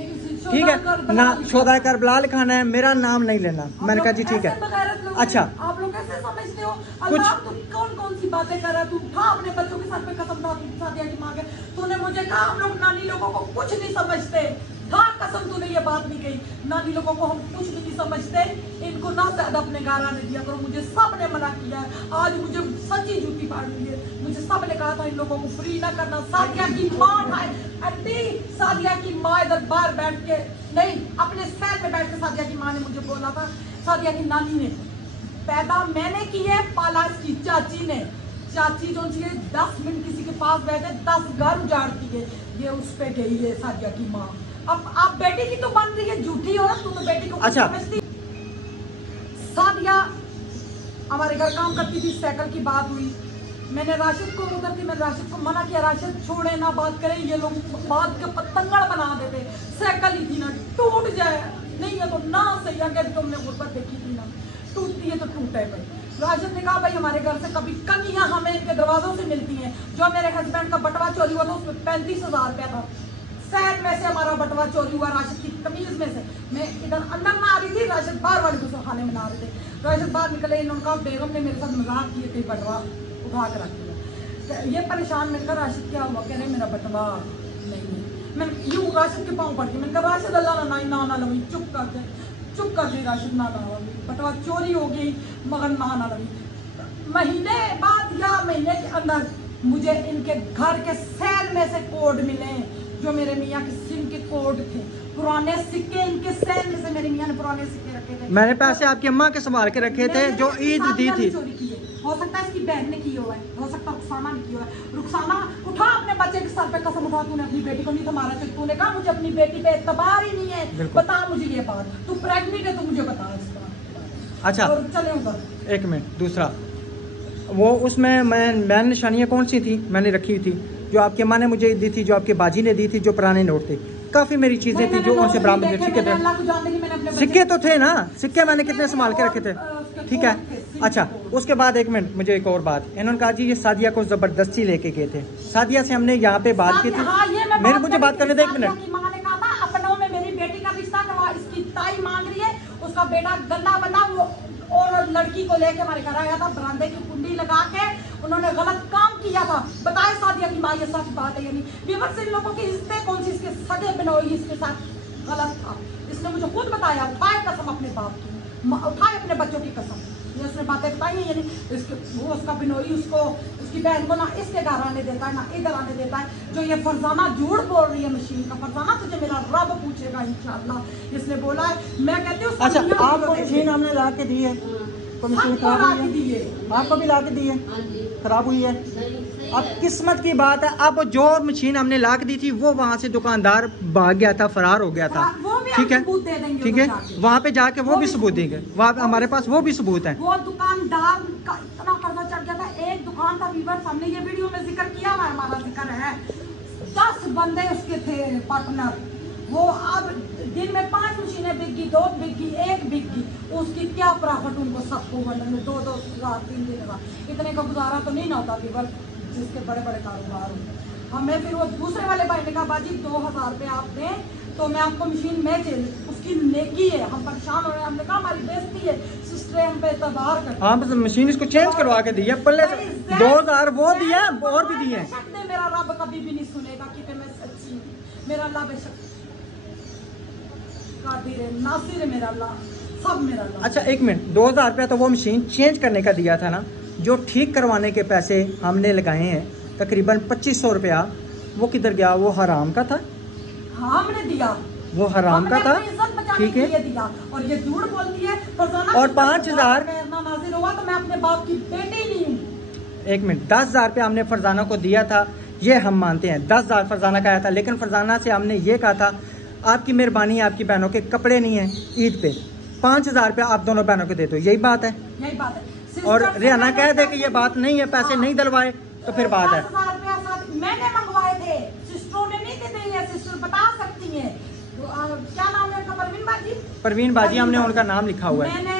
ठीक है ना, शोधा करबला लिखाना है, मेरा नाम नहीं लेना। मैंने कहा जी ठीक है। अच्छा, आप लोग कैसे समझते हो? कुछ तुम कौन सी बातें कर रहा, तू उठा अपने बच्चों के सर पे कसम था, सादिया की माँ के, तूने मुझे कहा हम लोग नानी लोगों को कुछ नहीं समझते, था कसम, तूने ये बात नहीं कही, नानी लोगों को हम कुछ भी नहीं समझते, इनको ना ज्यादा अपने घर आने दिया करो। मुझे सब ने मना किया है, आज मुझे सच्ची जूती फाड़ ली है, मुझे सब ने कहा था इन लोगों को फ्री ना करना। सादिया की माँ आंटी, सादिया की माँ इधर बाहर बैठ के नहीं, अपने सैल पे बैठ के सादिया की माँ ने मुझे बोला था, सादिया की नानी ने पैदा मैंने की है, पाला इसकी चाची ने। चाची जो सी 10 मिनट किसी के पास बैठे 10 घर उजाड़ती है, ये उस पे गई है सादिया की माँ। अब आप बेटी की तो बन रही है झूठी औरत, तू तो बेटी को अच्छा समझती। सादिया हमारे घर काम करती थी, साइकिल की बात हुई, मैंने राशिद को उधर थी, मैंने राशिद को मना किया, राशिद छोड़े ना बात करें, ये लोग बात के पतंगड़ बना देते, साइकिल ही थी ना, टूट जाए नहीं है तो ना सही, अगर तुमने गुर्बत देखी थी ना, टूटती है तो टूटे भाई। राशिद ने कहा भाई हमारे घर से कभी कमियां हमें इनके दरवाजों से मिलती हैं, जो मेरे हस्बैंड का बटवा चोरी हुआ था उसमें 35,000 रुपया था, शहर में से हमारा बटवा चोरी हुआ राशिद की कमीज में से। मैं इधर अंदर ना आ रही थी, राशिद बाहर वाले दूसरे खाने में ना आ रहे थे, राशिद बाहर निकले, इन्होंने कहा बेगम ने मेरे साथ मजाक किए थे, बटवा उठा कर रख दिया। ये परेशान, मैंने कहा राशिद क्या हुआ? कह रहे मेरा बटवा नहीं है। मैं यूँ राशिद के पाँव पड़ गई, मैंने कहा राशिद अल्लाह ना लगी, चुप कर गई राशिद, ना लगी, बटवा चोरी हो गई मगर ना लगी। महीने बाद या महीने के अंदर मुझे इनके घर के सेल में से कोड मिले, जो मेरे मियाँ के सिम के कोड थे, पुराने सिक्के इनके सेल में से मेरे मियाँ ने पुराने सिक्के रखे थे। मैंने पैसे आपकी अम्मा के संभाल के रखे थे जो ईद दी थी। हो सकता है इसकी बहन ने किया हुआ है, हो सकता है रुखसाना ने किया हुआ है। रुखसाना उठा अपने बच्चे के सर पे कसम उठा, तूने अपनी बेटी को नहीं थमारा, तूने कहा मुझे अपनी बेटी पे एतबार ही नहीं है, बता मुझे ये बात, तू प्रेग्नेंट है तो मुझे बता इसका। अच्छा चले उधर, 1 मिनट, दूसरा वो उसमें मैं निशानियाँ कौन सी थी मैंने रखी हुई थी, जो आपके माँ ने मुझे दी थी, जो आपके बाजी ने दी थी, जो पुराने नोट थे, काफ़ी मेरी चीज़ें थी जो उनसे बरामद हुई। सिक्के थे, सिक्के तो थे ना, सिक्के मैंने कितने संभाल के रखे थे, ठीक है। अच्छा, उसके बाद एक मिनट, मुझे एक और बात, इन्होंने कहा जी ये सादिया को ज़बरदस्ती लेके गए थे। सादिया से हमने यहाँ पे बात की थी, मेरे मुझे बात करने दे एक मिनट। मेरी बेटी का रिश्ता करवा, इसकी ताई मांग रही है, उसका बेटा गंदा बंदा वो और लड़की को लेके हमारे घर आया था, बरामदे की कुंडी लगा के उन्होंने गलत काम किया था। बताए सादिया की माँ, ये सच बात है या नहीं? विवश से इन लोगों के रिश्ते कौन सी, इसके सगे बिनोई इसके साथ गलत था। इसने मुझे खुद बताया, उठाए कसम अपने बाप की, उठाए अपने बच्चों की कसम, ये उसने बातें बताई है। यानी इसके वो उसका बिनोई उसको, उसकी बहन को ना इसके घर आने देता है ना इधर आने देता है। जो ये फरजाना झूठ बोल रही है मशीन का, फरजाना तुझे मेरा रब पूछेगा इंशाअल्लाह, इसने बोला है। मैं कहती हूँ अच्छा, आपको मशीन हमने ला के दी है, मशीन खराब हुई है, आपको भी ला के दी है, खराब हुई है। अब किस्मत की बात है, अब जो मशीन हमने ला के दी थी वो वहाँ से दुकानदार भाग गया था, फरार हो गया था, ठीक है, ठीक है। वहाँ पे जाके वो भी सबूत देंगे, वहाँ पे हमारे पास वो भी सबूत है। वो दुकानदार का इतना कर्जा चढ़ गया था, एक दुकान का वीवर हमने ये वीडियो में जिक्र किया हुआ, हमारा जिक्र है, 10 बंदे उसके थे पार्टनर। वो अब दिन में 5 मशीनें बिक गई, 2 बिक गई, 1 बिक गई, उसकी क्या प्रॉफिट उनको सबको बंडल में 2-2 हज़ार 3 दिन का, इतने का गुजारा तो नहीं ना होता वीवर जिसके बड़े बड़े कारोबार हो। हमें फिर वो दूसरे वाले भाई ने कहा बाजी 2000 रुपये आप दें तो मैं आपको मशीन मैं दे, उसकी नेकी है, हम परेशान हो रहे हैं, हमने कहा हमारी बेइज्जती है, सिस्टर हम पे एतबार कर। हाँ बस मशीन इसको चेंज करवा के दी है, पहले 2000 वो दिया और भी दिए। मेरा रब कभी भी नहीं सुनेगा कि मैं सच्ची हूँ, मेरा अल्लाह बेशक कादिर है, नासिर है, मेरा अल्लाह सब मेरा अल्लाह। अच्छा एक मिनट, 2000 रुपया तो वो मशीन चेंज करने का दिया था ना, जो ठीक करवाने के पैसे हमने लगाए हैं तकरीबन 2500 रुपया, वो किधर गया? वो हराम का था, हाँ हमने दिया, वो हराम का था, ठीक है। दिया। और ये झूठ बोलती है फरजाना, और 5000 नाजिर हुआ तो मैं अपने बाप की बेटी नहीं हूँ। एक मिनट, 10,000 रुपया हमने फरजाना को दिया था, ये हम मानते हैं, 10,000 फरजाना का आया था, लेकिन फरजाना से हमने ये कहा था आपकी मेहरबानी, आपकी बहनों के कपड़े नहीं है ईद पे, 5000 रुपया आप दोनों बहनों को दे दो, यही बात है। यही बात है। और रियाना कह दे कि ये बात नहीं है, पैसे नहीं दिलवाए तो फिर बात है। 10,000 रुपया मैंने मंगवाए थे, सिस्टरों ने नहीं दी है, सिस्टर बता सकती है। क्या नाम है उनका? परवीन बाजी, परवीन बाजी हमने उनका नाम लिखा हुआ है। मैंने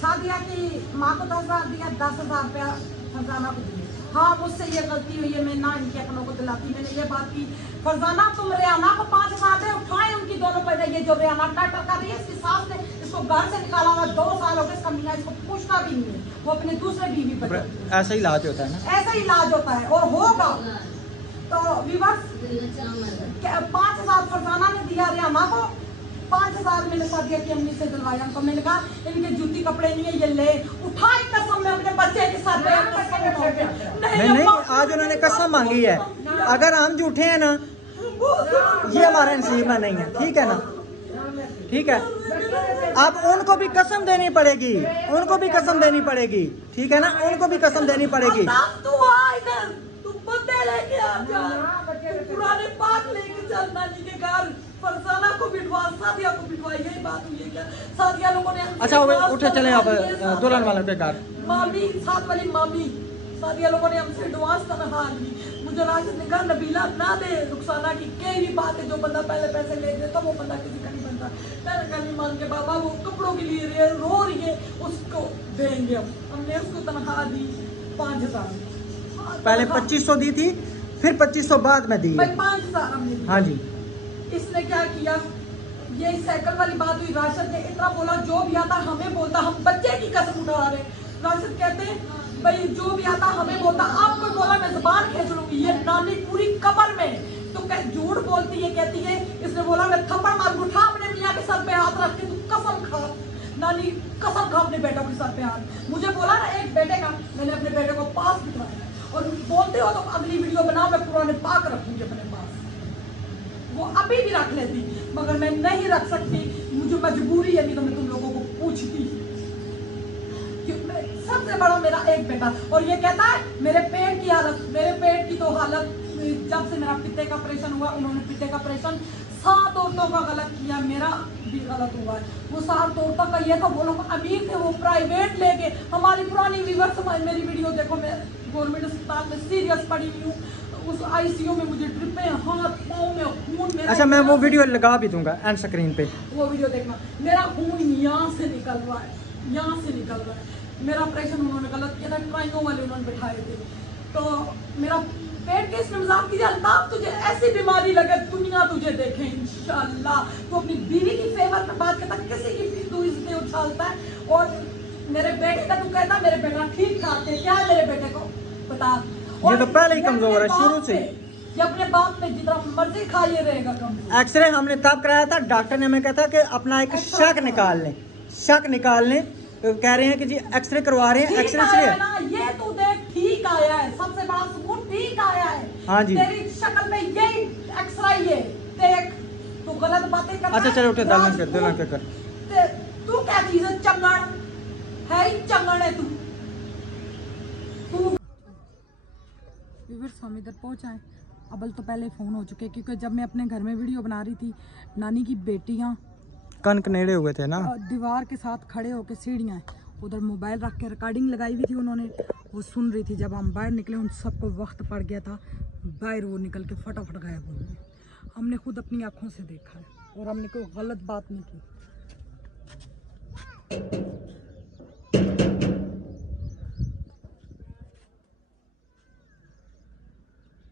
सादिया की माँ को 10,000 दिया, 10,000 रुपया फरजाना को दिए। हाँ मुझसे ये गलती हुई है, मैं ना इनके अपनों को दिलाती, मैंने ये बात की फरजाना तुम रियाना को 5,000 दे, उठाए उनकी दोनों पैदा। ये जो रियाना टाटर कर रही है इसकी सास ने इसको घर से निकाला हुआ, 2 साल हो गए इसका मियां इसको पूछता भी नहीं है, वो अपने दूसरे बीवी पर। ऐसा ही इलाज होता है ना, ऐसा ही इलाज होता है और होगा। तो विवाह 5,000 फरजाना ने दिया रियाना को, 5,000 मैंने सादिया की अम्मी से दिलवाया। उनको मैंने कहा इनके जूती कपड़े नहीं है, ये ले, उठाई कसम में अपने बच्चे के साथ। नहीं, आज उन्होंने कसम मांगी है, अगर हम झूठे हैं ना ये हमारा नसीब में नहीं है, ठीक है ना, ठीक है। अब उनको भी कसम देनी पड़ेगी, उनको भी कसम देनी पड़ेगी, ठीक है ना, उनको भी कसम देनी पड़ेगी। पुराने पाक लेके चल नानी के घर, फरजाना को बिठवा, सादिया को बिठवा, यही बात हुई है क्या? सादिया लोगों ने अच्छा उठे चले आप दुल्हन वालों के घर। मामी, साथ वाली मामी, सादिया लोगों ने हमसे एडवांस तनखा ली। मुझे राशिद ने कहा नबीला ना दे रुखसाना की, कई भी बात है, जो बंदा पहले पैसे ले देता वो बंदा किसी का नहीं बनता। मैंने कहा नहीं मान के बाबा, वो कपड़ों के लिए रो रही है, उसको देंगे हम। हमने उसको तनख्वाह दी 5,000, पहले 2500 दी थी, फिर 2500 बाद में दी है। 5,000 हमने दी। हाँ जी। इसने क्या किया, ये साइकिल वाली बात हुई, राशिद ने इतना बोला जो भी आता हमें बोलता, हम बच्चे की कसम उठा रहे। राशिद कहते भाई जो भी आता हमें बोलता, आपको बोला मैं जुबान खींच लूंगी। ये नानी पूरी कब्र में तो झूठ बोलती है, कहती है इसने बोला मैं थप्पड़ मार, उठा अपने मियाँ के सर पे हाथ रख के, तू कसम खा नानी, कसम खा अपने बेटों के सर पे हाथ। मुझे बोला ना एक बेटे का, मैंने अपने बेटे को पास बिठवाया और बोलते हो तो अगली वीडियो बनाओ, मैं पुराने पाक रखूंगी अपने पास, वो अभी भी रख लेती, मगर मैं नहीं रख सकती, मुझे मजबूरी है, नहीं तो मैं तुम लोगों को पूछती। सबसे बड़ा मेरा एक बेटा, और ये कहता है मेरे पेट की हालत, मेरे पेट की तो हालत, जब से मेरा पित्ते का ऑपरेशन हुआ, उन्होंने पित्ते का ऑपरेशन 7 औरतों का गलत किया, मेरा भी गलत हुआ है। वो 7 औरतों का ये था, वो लोग अमीर थे, वो प्राइवेट लेके, हमारी पुरानी व्यूअर्स मेरी वीडियो देखो, मैं गवर्नमेंट अस्पताल में सीरियस पड़ी हुई हूँ, उस आईसीयू में मुझे ड्रिपें, हाथ पाँव में खून मेरा। अच्छा, मैं वो वीडियो लगा भी दूंगा एंड स्क्रीन पे, वो वीडियो देखना। मेरा खून यहाँ से निकल रहा है, यहाँ से निकल रहा है। मेरा ऑपरेशन उन्होंने गलत किया था, ट्राइनो वाले उन्होंने बिठाए थे। तो मेरा पेट के इसमें मजाक कीजिए, अल्ताफ तुझे ऐसी बीमारी लगे दुनिया तुझे देखे इंशाल्लाह। तू अपनी बीवी की फेवर में बात करता, किसी की तू इज्जतें उछालता है। और मेरे बेटे का तू कहता मेरे बेटा ठीक ठाक है, क्या है मेरे बेटे को बता। ये तो पहले ही कमजोर है शुरू से। ये अपने बाप पे जितना मर्जी खाइए रहेगा कमजोर। एक्सरे हमने तब कराया था, डॉक्टर ने हमें कहा था कि अपना एक शक निकाल लें, शक निकाल लें। तो कह रहे हैं कि जी एक्सरे करवा रहे हैं, एक्सरे से ये तू देख ठीक आया है, सबसे बड़ा सबूत ठीक आया है। हाँ जी, तेरी शक्ल में यही एक्सरे है, देख तू गलत बातें करता है। अच्छा चलो उठे, दलन कर तू क्या चीज है, चंगड़ है ही चंगड़ है तू। हम इधर पहुंचाए अबल तो पहले फोन हो चुके, क्योंकि जब मैं अपने घर में वीडियो बना रही थी, नानी की बेटियां कनक नेड़े हुए थे ना, दीवार के साथ खड़े होके सीढ़ियाँ उधर मोबाइल रख के रिकॉर्डिंग लगाई हुई थी उन्होंने, वो सुन रही थी। जब हम बाहर निकले उन सबको वक्त पड़ गया था, बाहर वो निकल के फटाफट गायब हो गए। हमने खुद अपनी आंखों से देखा है और हमने कोई गलत बात नहीं की।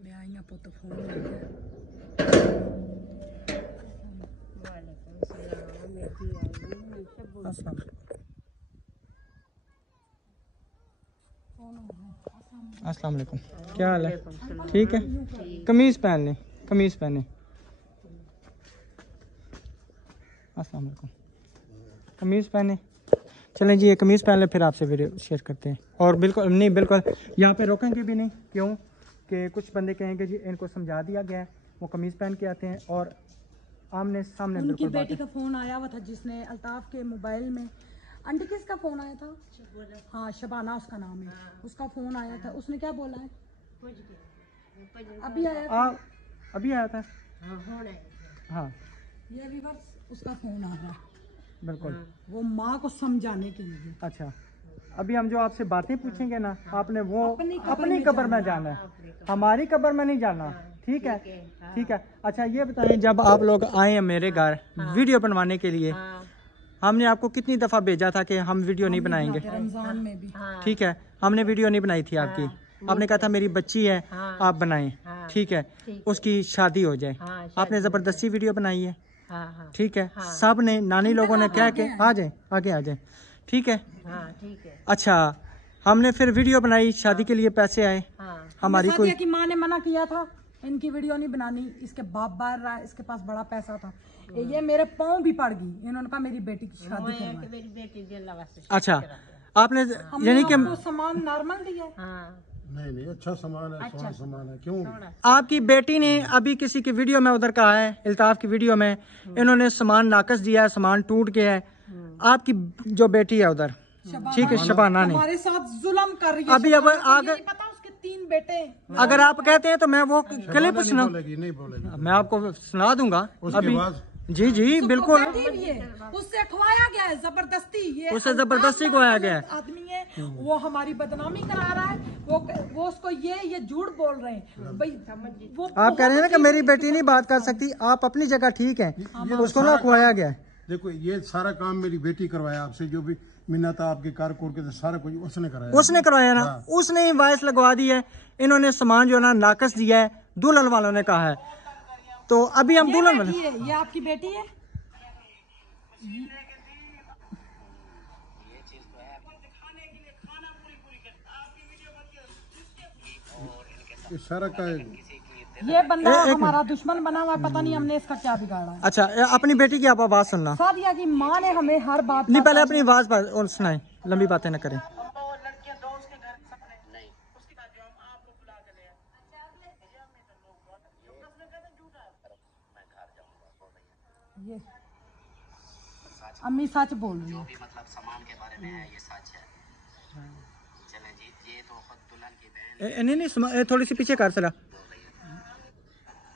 मैं आई यहाँ तो फोन अस्सलाम वालेकुम, क्या हाल है? ठीक है, कमीज पहन लें, कमीज पहने। अस्सलाम वालेकुम, कमीज पहने। चलें जी, ये कमीज पहन ले, फिर आपसे वीडियो शेयर करते हैं। और बिल्कुल नहीं, बिल्कुल यहाँ पे रोकेंगे भी नहीं। क्यों कि कुछ बंदे कहेंगे जी इनको समझा दिया गया है, वो कमीज पहन के आते हैं और आमने सामने उनकी बेटी का फोन आया हुआ था, जिसने अल्ताफ के मोबाइल में, आंटी किसका फोन आया था? हाँ, शबाना उसका नाम है। उसका फोन आया था, उसने क्या बोला है? अभी आया था, अभी आया था। हाँ, ये व्यूअर्स उसका फोन आ रहा है, बिल्कुल वो माँ को समझाने के लिए। अच्छा, अभी हम जो आपसे बातें पूछेंगे ना, आपने वो अपनी कब्र में जाना है, हमारी कब्र में नहीं जाना। ठीक है, ठीक है। अच्छा ये बताएं, जब आप लोग आए हैं मेरे घर वीडियो बनवाने के लिए, हमने आपको कितनी दफ़ा भेजा था कि हम वीडियो नहीं बनाएंगे? रमजान में भी। ठीक है, हमने वीडियो नहीं बनाई थी आपकी। आपने कहा था मेरी बच्ची है, आप बनाएं। ठीक है, उसकी शादी हो जाए। आपने ज़बरदस्ती वीडियो बनाई है। ठीक है, सब ने, नानी लोगों ने कह के आ जाए, आगे आ जाए। ठीक है, अच्छा हमने फिर वीडियो बनाई, शादी के लिए पैसे आए। हमारी कोई की माँ ने मना किया था इनकी वीडियो नहीं बनानी, इसके बाप बाहर रहा, इसके पास बड़ा पैसा था। ये मेरे पाँव भी पड़ गई, इन्होंने कहा मेरी बेटी की शादी करवाएं। अच्छा, आपने यानी कि सामान नॉर्मल दिया? नहीं, अच्छा सामान है, अच्छा सामान है। क्यों? आपकी बेटी ने अभी किसी की वीडियो में उधर कहा है, इल्ताफ की वीडियो में इन्होंने सामान नाकस दिया है, सामान टूट गया है। आपकी जो बेटी है उधर, ठीक है, शबाना ने हमारे साथ जुल्म कर रही है। अभी अब अगर पता उसके 3 बेटे, अगर आप कहते हैं तो मैं वो क्लिप सुना, नहीं बोलेगी। मैं आपको सुना दूंगा अभी। बाद जी जी बिल्कुल, उससे अठवाया गया है जबरदस्ती। ये उससे जबरदस्ती को आया गया है। आदमी है, वो हमारी बदनामी करा रहा है। वो उसको ये झूठ बोल रहे हैं भाई। वो आप कह रहे हैं ना कि मेरी बेटी नहीं बात कर सकती, आप अपनी जगह ठीक है, उसको ना खुआया गया है। देखो, ये सारा काम मेरी बेटी करवाया आपसे, जो भी मिन्नत आपके कार कोड के सारा कुछ उसने कराया। उसने करवाया ना, उसने ही वॉइस लगवा दी है। इन्होंने सामान जो है ना नाकस दिया है, दुल्हन वालों ने कहा है। तो अभी हम दुल्हन वाले, ये आपकी बेटी है? ये सारा का ये बंदा हमारा दुश्मन बना हुआ है, पता नहीं हमने इसका क्या बिगाड़ा है। अच्छा, अपनी बेटी की आप आवाज सुनना। सादिया की माँ ने हमें हर बात नहीं, पहले अपनी आवाज सुनाए, लंबी बातें न करें। ये अम्मी सच बोल रही है। मतलब सामान के बारे में है, ये सच है। चलें जी, ये तो खुद दुल्हन की बहन। नहीं, थोड़ी सी पीछे कर चला।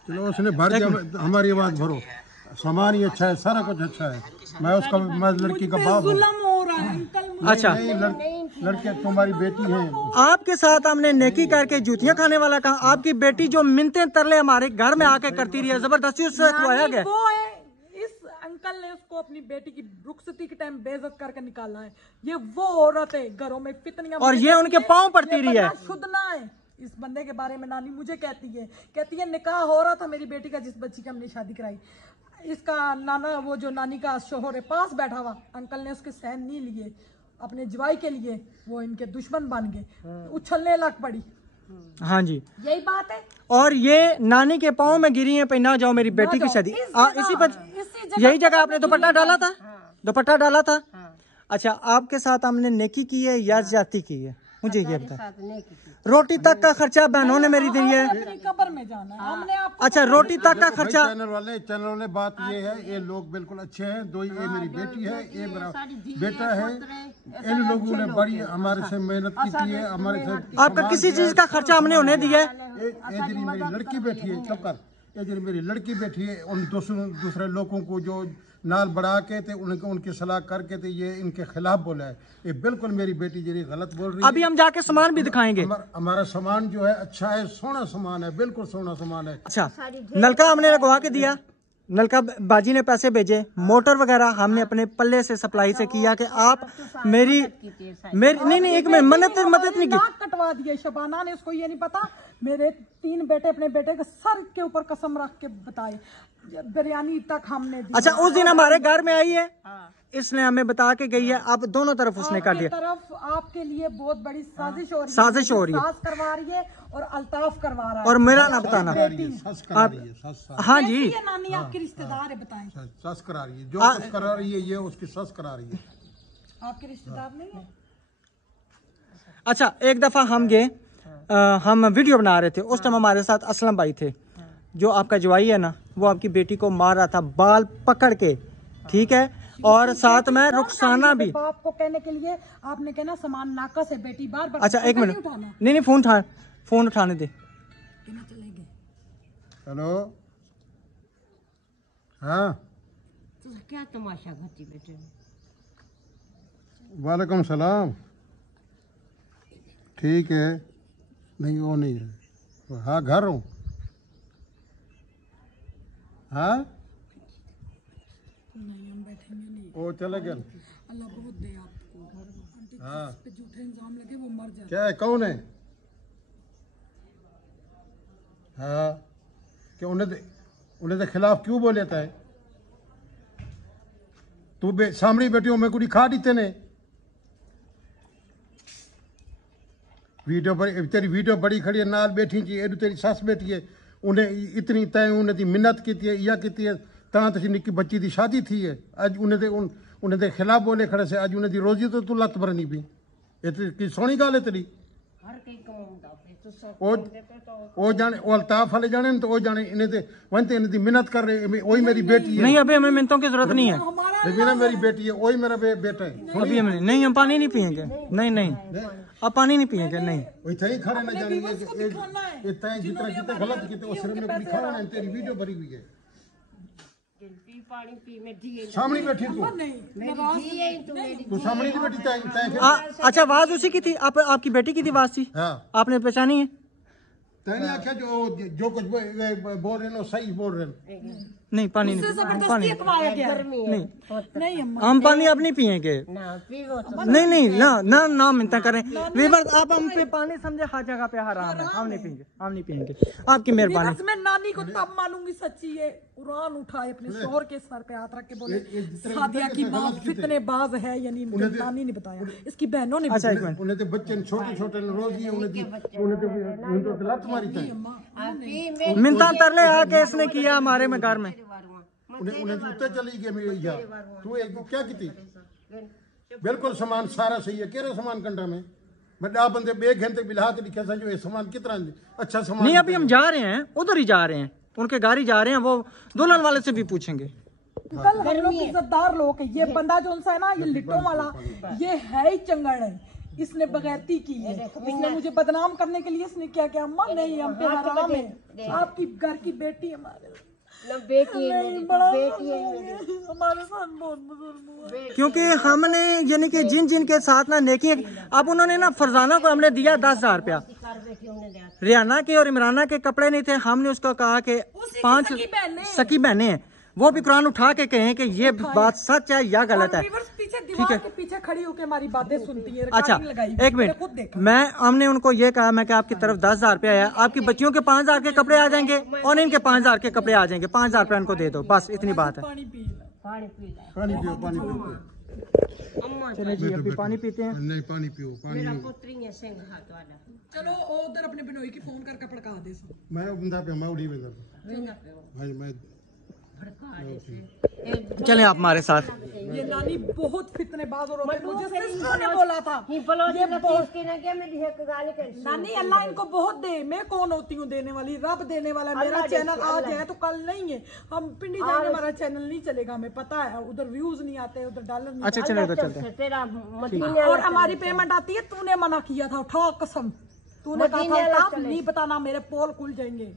चलो, उसने भर दिया, हमारी आवाज भरो। सामान ही अच्छा है, सारा कुछ अच्छा है। मैं लड़की का बाप हूँ। जुल्म हो रहा है अंकल। अच्छा, लड़के तुम्हारी बेटी है। आपके साथ हमने नेकी करके जूतियां खाने वाला कहा। आपकी बेटी जो मिन्नतें तरले हमारे घर में आके करती रही है, जबरदस्ती उससे खुआया गया। वो है, इस अंकल ने उसको अपनी बेटी की रुखसती के टाइम बेइज्जत करके निकाला है। ये वो औरत है घरों में फितनियां, और ये उनके पाँव पड़ती रही है। शुद्ध ना है। इस बंदे के बारे में नानी मुझे कहती है निकाह हो रहा था मेरी बेटी का, जिस बच्ची की हमने शादी कराई, इसका नाना, वो जो नानी का शोहर है पास बैठा हुआ, अंकल ने उसके सहन नहीं लिए, अपने जवाई के लिए वो इनके दुश्मन बन गए, उछलने लग पड़ी। हाँ जी, यही बात है। और ये नानी के पाँव में गिरी है, पहना जाओ मेरी बेटी की शादी। इसी पर यही जगह आपने दुपट्टा डाला था, दुपट्टा डाला था। अच्छा, आपके साथ हमने नेकी की है या ज्यादती की है, मुझे ये बता। रोटी तक का खर्चा बहनों ने मेरी दी है। कब्र में जाना है हमने आपको। अच्छा, रोटी तक का खर्चा। चैनल वाले बात ये है, ये लोग बिल्कुल अच्छे हैं। दो ये मेरी बेटी है, ये मेरा बेटा है। इन लोगों ने बड़ी हमारे से मेहनत की है, हमारे से। आपका किसी चीज का खर्चा हमने उन्हें दिया है। ये मेरी लड़की बैठी है, चुप कर। ये मेरी लड़की बैठी है, उन दूसरे लोगों को जो नाल बढ़ा के थे उनकी सलाह करके थे, ये इनके खिलाफ बोला है। ये बिल्कुल मेरी बेटी जी गलत बोल रही है। अभी हम जाके सामान भी दिखाएंगे। हमारा सामान जो है अच्छा है, सोना सामान है, बिल्कुल सोना सामान है। अच्छा, नलका हमने लगवा के दिया, नलका बाजी ने पैसे भेजे, मोटर वगैरह हमने अपने पल्ले से सप्लाई से किया कि आप मेरी नहीं एक मदद नहीं की। कटवा दिए शबाना ने, उसको ये नहीं पता। मेरे 3 बेटे अपने बेटे के सर के ऊपर कसम रख के बताए, बिरयानी तक हमने दी। अच्छा, उस दिन हमारे घर में आई है, इसने हमें बता के गई है। अब दोनों तरफ उसने कर दिया। तरफ आपके लिए बहुत बड़ी साजिश हो रही है, साजिश हो रही है। सास करवा रही है और अल्ताफ करवा रहा है। और मेरा ना बताना। हाँ जी, ये नानी आपकी रिश्तेदार है, बताएं। सस करा रही है, जो कुछ करा रही है ये उसकी सस करा रही है। आपके रिश्तेदार नहीं है? अच्छा, एक दफा हम गए, हम वीडियो बना रहे थे, उस टाइम हमारे साथ असलम भाई थे। जो आपका जवाई है ना, वो आपकी बेटी को मार रहा था बाल पकड़ के, ठीक है। और साथ में रुखसाना भी। बाप को कहने के लिए आपने कहना सामान नाकस है, बेटी बार बार। अच्छा, एक मिनट, नहीं फोन उठाने दे। हेलो, हाँ, तो क्या तमाशा करती बेटे? वालेकुम सलाम। ठीक है, नहीं वो नहीं है। हाँ, घर हूँ। हाँ, नहीं हम बैठेंगे नहीं। वो चले गए। अल्लाह बहुत दे आपको। हाँ, पे झूठे इल्जाम लगे वो मर जाए। क्या है, कौन है? हाँ, क्या उन्हें खिलाफ क्यों बोले था? तू सामने बैठी हो, मैं कुछ खा दी तेने। वीडियो पर तेरी वीडियो बड़ी खड़ी है, नाल बैठी जी, एडू तेरी सस बैठी है। उन्हें इतनी तय उन्हें मिन्नत की है, या की है तां तसी निक्की बच्ची की शादी थी है। अज उन्हें दे खिलाफ बोले खड़े से, अज उन्हें दी रोजी तो तू लत भरनी पी। ये की सोहनी गल है तेरी। ओ जाने ओ अल्ताफ वाले जाने तो ओ जाने इन्हें ते वंते इन्हें दी मिन्नत कर रहे, वही मेरी बेटी है। नहीं, अभी हमें मिन्नतों की जरूरत नहीं है। लेकिन मेरी बेटी है, वही मेरा बेटा है। अभी हमें नहीं, हम पानी नहीं पियेंगे। नहीं, अब पानी नहीं पियेंगे। नहीं, वही थे खड़े न जाने ये तय जितना गलत किते उस सिर में कुछ खाना है। तेरी वीडियो भरी हुई है, पानी पी में दिए सामने बैठी तू। तू सामने नहीं बैठी तय। अच्छा, आवाज उसी की थी, आपकी बेटी की थी आवाज थी। हाँ, आपने पहचानी है? तैने आख्या जो कुछ बोल रहे हो सही बोल रहे हैं। नहीं, पानी नहीं, जबरदस्ती अखवाया गया है। नहीं, हम पानी अब नहीं पियेंगे। नहीं, ना मिन्नत करें। आप हम पे पानी समझे हर जगह पे हराम है, हम नहीं पियेंगे। आपकी मेहरबानी। मैं नानी को तब मानूंगी सच्ची है। कुरान उठाए अपने शोहर के सर पे हाथ रख के बोले सादिया की बात कितने बाज है, यानी नानी ने बताया, इसकी बहनों ने। अच्छा, एक मिनट, उन्हें तो बच्चे छोटे रोजी उन्हें तो लत मारी थी। मिन्नत तरले आके इसने किया हमारे में घर में। उन्हें उत्ते चली गई यार। तू क्या की? बिल्कुल सामान सारा सही है। केरे सामान कंडा में मैं 10 बंदे 1 घंटे बिला के लिखा जो ये सामान कितना अच्छा सामान। नहीं, अभी हम जा रहे हैं, उधर ही जा रहे हैं, उनके गाड़ी जा रहे हैं। वो दुल्हन वाले से भी पूछेंगे। कल हम लोग इज्जतदार लोग है। ये बंदा जो है ना, ये लिट्टों वाला, ये है ही चंगड़ है। इसने बगैरती की है, इसने मुझे बदनाम करने के लिए इसने क्या किया। अम्मा नहीं, हम पे हराम है। आपकी घर की बेटी हमारे ना बेटी है मेरी, बड़ा बेटी है मेरी। हमारे साथ बहुत बुजुर्ग हुआ। क्योंकि हमने यानी कि जिन जिन के साथ ना नेकी, अब उन्होंने ना फरजाना को हमने दिया 10,000 रुपया, रियाना के और इमराना के कपड़े नहीं थे, हमने उसको कहा कि 5 सकी बहनें हैं, वो भी कुरान उठा के कहें कि ये बात सच है या गलत है। पीछे दीवार के पीछे खड़ी होकर हमारी बातें सुनती है। अच्छा एक मिनट, हमने उनको ये कहा मैं कि आपकी तरफ 10,000 रुपया है, आपकी बच्चियों के 5,000 के कपड़े आ जाएंगे और इनके 5,000 के कपड़े आ जाएंगे, 5,000 रुपया इनको दे दो, बस इतनी बात है। पानी पी पानी पी ला। पानी पियो, पानी पियो। अम्मा चले जी अभी पानी पीते हैं। नहीं पानी पियो, पानी मेरा पुत्री है सिंह हाथ वाला। चलो उधर अपने बिनोई की फोन करके पड़का दे सब। मैं बंदा पे माउडी में बिना पे वो भाई मैं भड़का दे से। चले आप हमारे साथ। ये नानी बहुत फितनेबाज और होते हैं। मुझे फिर सिस्टर ने बोला था ही बोलो ये बहुत के ना क्या मेरी एक गाली कर। नानी अल्लाह इनको बहुत दे, मैं कौन होती हूँ देने वाली, रब देने वाला है। मेरा चैनल आज है तो कल नहीं है, हम पिंडी जाएंगे हमारा चैनल नहीं चलेगा, हमें पता है, उधर व्यूज नहीं आते, उधर डॉलर नहीं अच्छा चले उधर चलते हैं। तेरा मदीने आते। और हमारी पेमेंट आती है, तूने मना किया था, उठा कसम, तूने कहा था "अल्ताफ, नहीं बताना, मेरे पोल खुल जाएंगे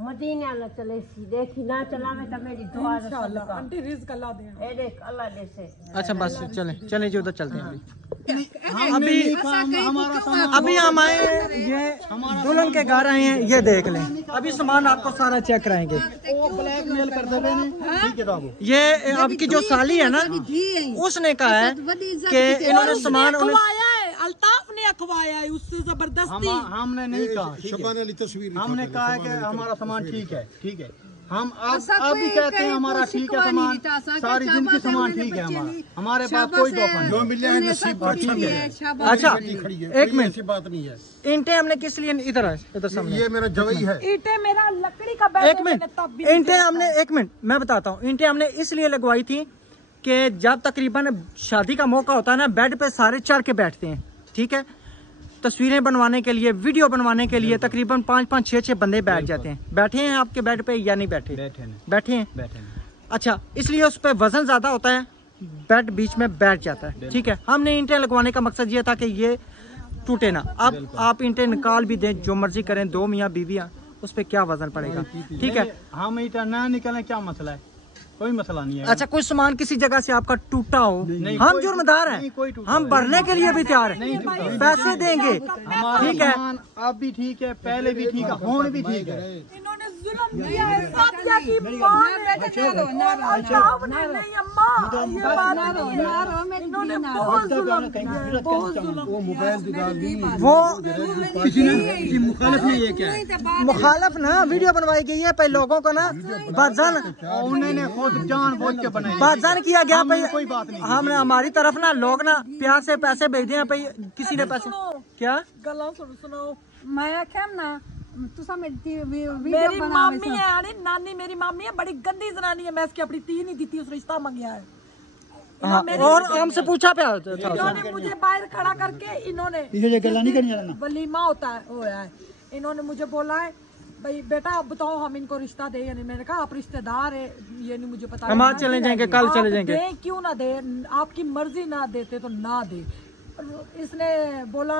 मदीने अल्लाह चले सीधे की ना चला में तो मेरी दुआ है इंशाल्लाह। आंटी रिज़्क अल्लाह दे। ए देख अल्लाह दे से। अच्छा बस चले चले जी उधर चलते हैं। अभी हम आए, ये दुल्हन के घर आए हैं, ये देख लें, अभी सामान आपको सारा चेक कराएंगे। ब्लैकमेल कर दे ठीक है बाबू। ये आपकी जो साली है ना, उसने कहा है कि इन्होंने सामान अल्ताफ ने अखवाया है उससे जबरदस्ती। हमने नहीं कहा, शबाना वाली तस्वीर हमने कहा है कि हमारा सामान ठीक है, ठीक है। हम अब भी कहते हैं हमारा ठीक है सामान, सारी जिंदगी सामान ठीक है हमारा, हमारे पास कोई धोखा नहीं। जो मिल जाए नसीब ठीक है। अच्छा खड़ी है, एक मिनट, ऐसी बात नहीं है। ईंटें हमने किस लिए इधर सामने, ये मेरा जवाई है। ईंटें मेरा लकड़ी का बैग एक मिनट, ईंटें हमने, एक मिनट मैं बताता हूँ, ईंटें हमने इसलिए लगवाई थी कि जब तकरीबन शादी का मौका होता है ना, बेड पे सारे चढ़ के बैठते हैं, ठीक है, तस्वीरें बनवाने के लिए, वीडियो बनवाने के लिए तकरीबन 5-5, 6-6 बंदे बैठ जाते हैं। बैठे हैं आपके बेड पे या नहीं बैठे? बैठे हैं। अच्छा, इसलिए उस पर वजन ज्यादा होता है, बेड बीच में बैठ जाता है, ठीक है। हमने ईंटें लगवाने का मकसद ये था कि ये टूटे ना। अब आप ईंटें निकाल भी दें, जो मर्जी करें, 2 मियाँ बीवियाँ, उस पर क्या वजन पड़ेगा, ठीक है। हम ईंटें ना निकलें क्या मसला है, कोई मसला नहीं है। अच्छा, कोई सामान किसी जगह से आपका टूटा हो, हम जुर्मदार हैं, हम भरने के लिए भी तैयार हैं, पैसे देंगे, ठीक है। अब भी ठीक है, पहले भी ठीक है, होने भी ठीक है। इन्होंने जुल्म किया है, सादिया की मां ने, अल्ताफ ने नहीं अम्मा, ये बात नहीं है। इन्होंने बहुत जुल्म किया है, बहुत जुल्म। वो मोबाइल निकाल दी, वो किसी मुखालिफ ने ये क्या है, मुखालफ ना वीडियो बनवाई गई है, पहले लोगों को ना बदजन, उन्होंने खुद जान बोझ के बनाई, बदजन किया गया। कोई बात नहीं, हमने हमारी तरफ ना लोग ना प्यार से पैसे भेज दिए, किसी ने पैसे क्या गल्लां सुनो। मैं आख्या ना तुसा मेरी मामी है यानी नानी, मेरी मामी है, बड़ी गंदी जनानी है, मैं इसकी अपनी धी नहीं दी, उस रिश्ता मंगया है। हाँ, और हमसे पूछा पे इन्होंने मुझे बाहर खड़ा करके, इन्होंने ये गल्ला नहीं करनी जाना, वलीमा होता है वो है, इन्होंने मुझे बोला है भाई बेटा आप बताओ हम इनको रिश्ता दे या नहीं। मैंने कहा आप रिश्तेदार है, ये नहीं मुझे पता, हम आज चले जाएंगे, कल चले जाएंगे, दे क्यों ना दे, आपकी मर्जी ना देते तो ना दे। इसने बोला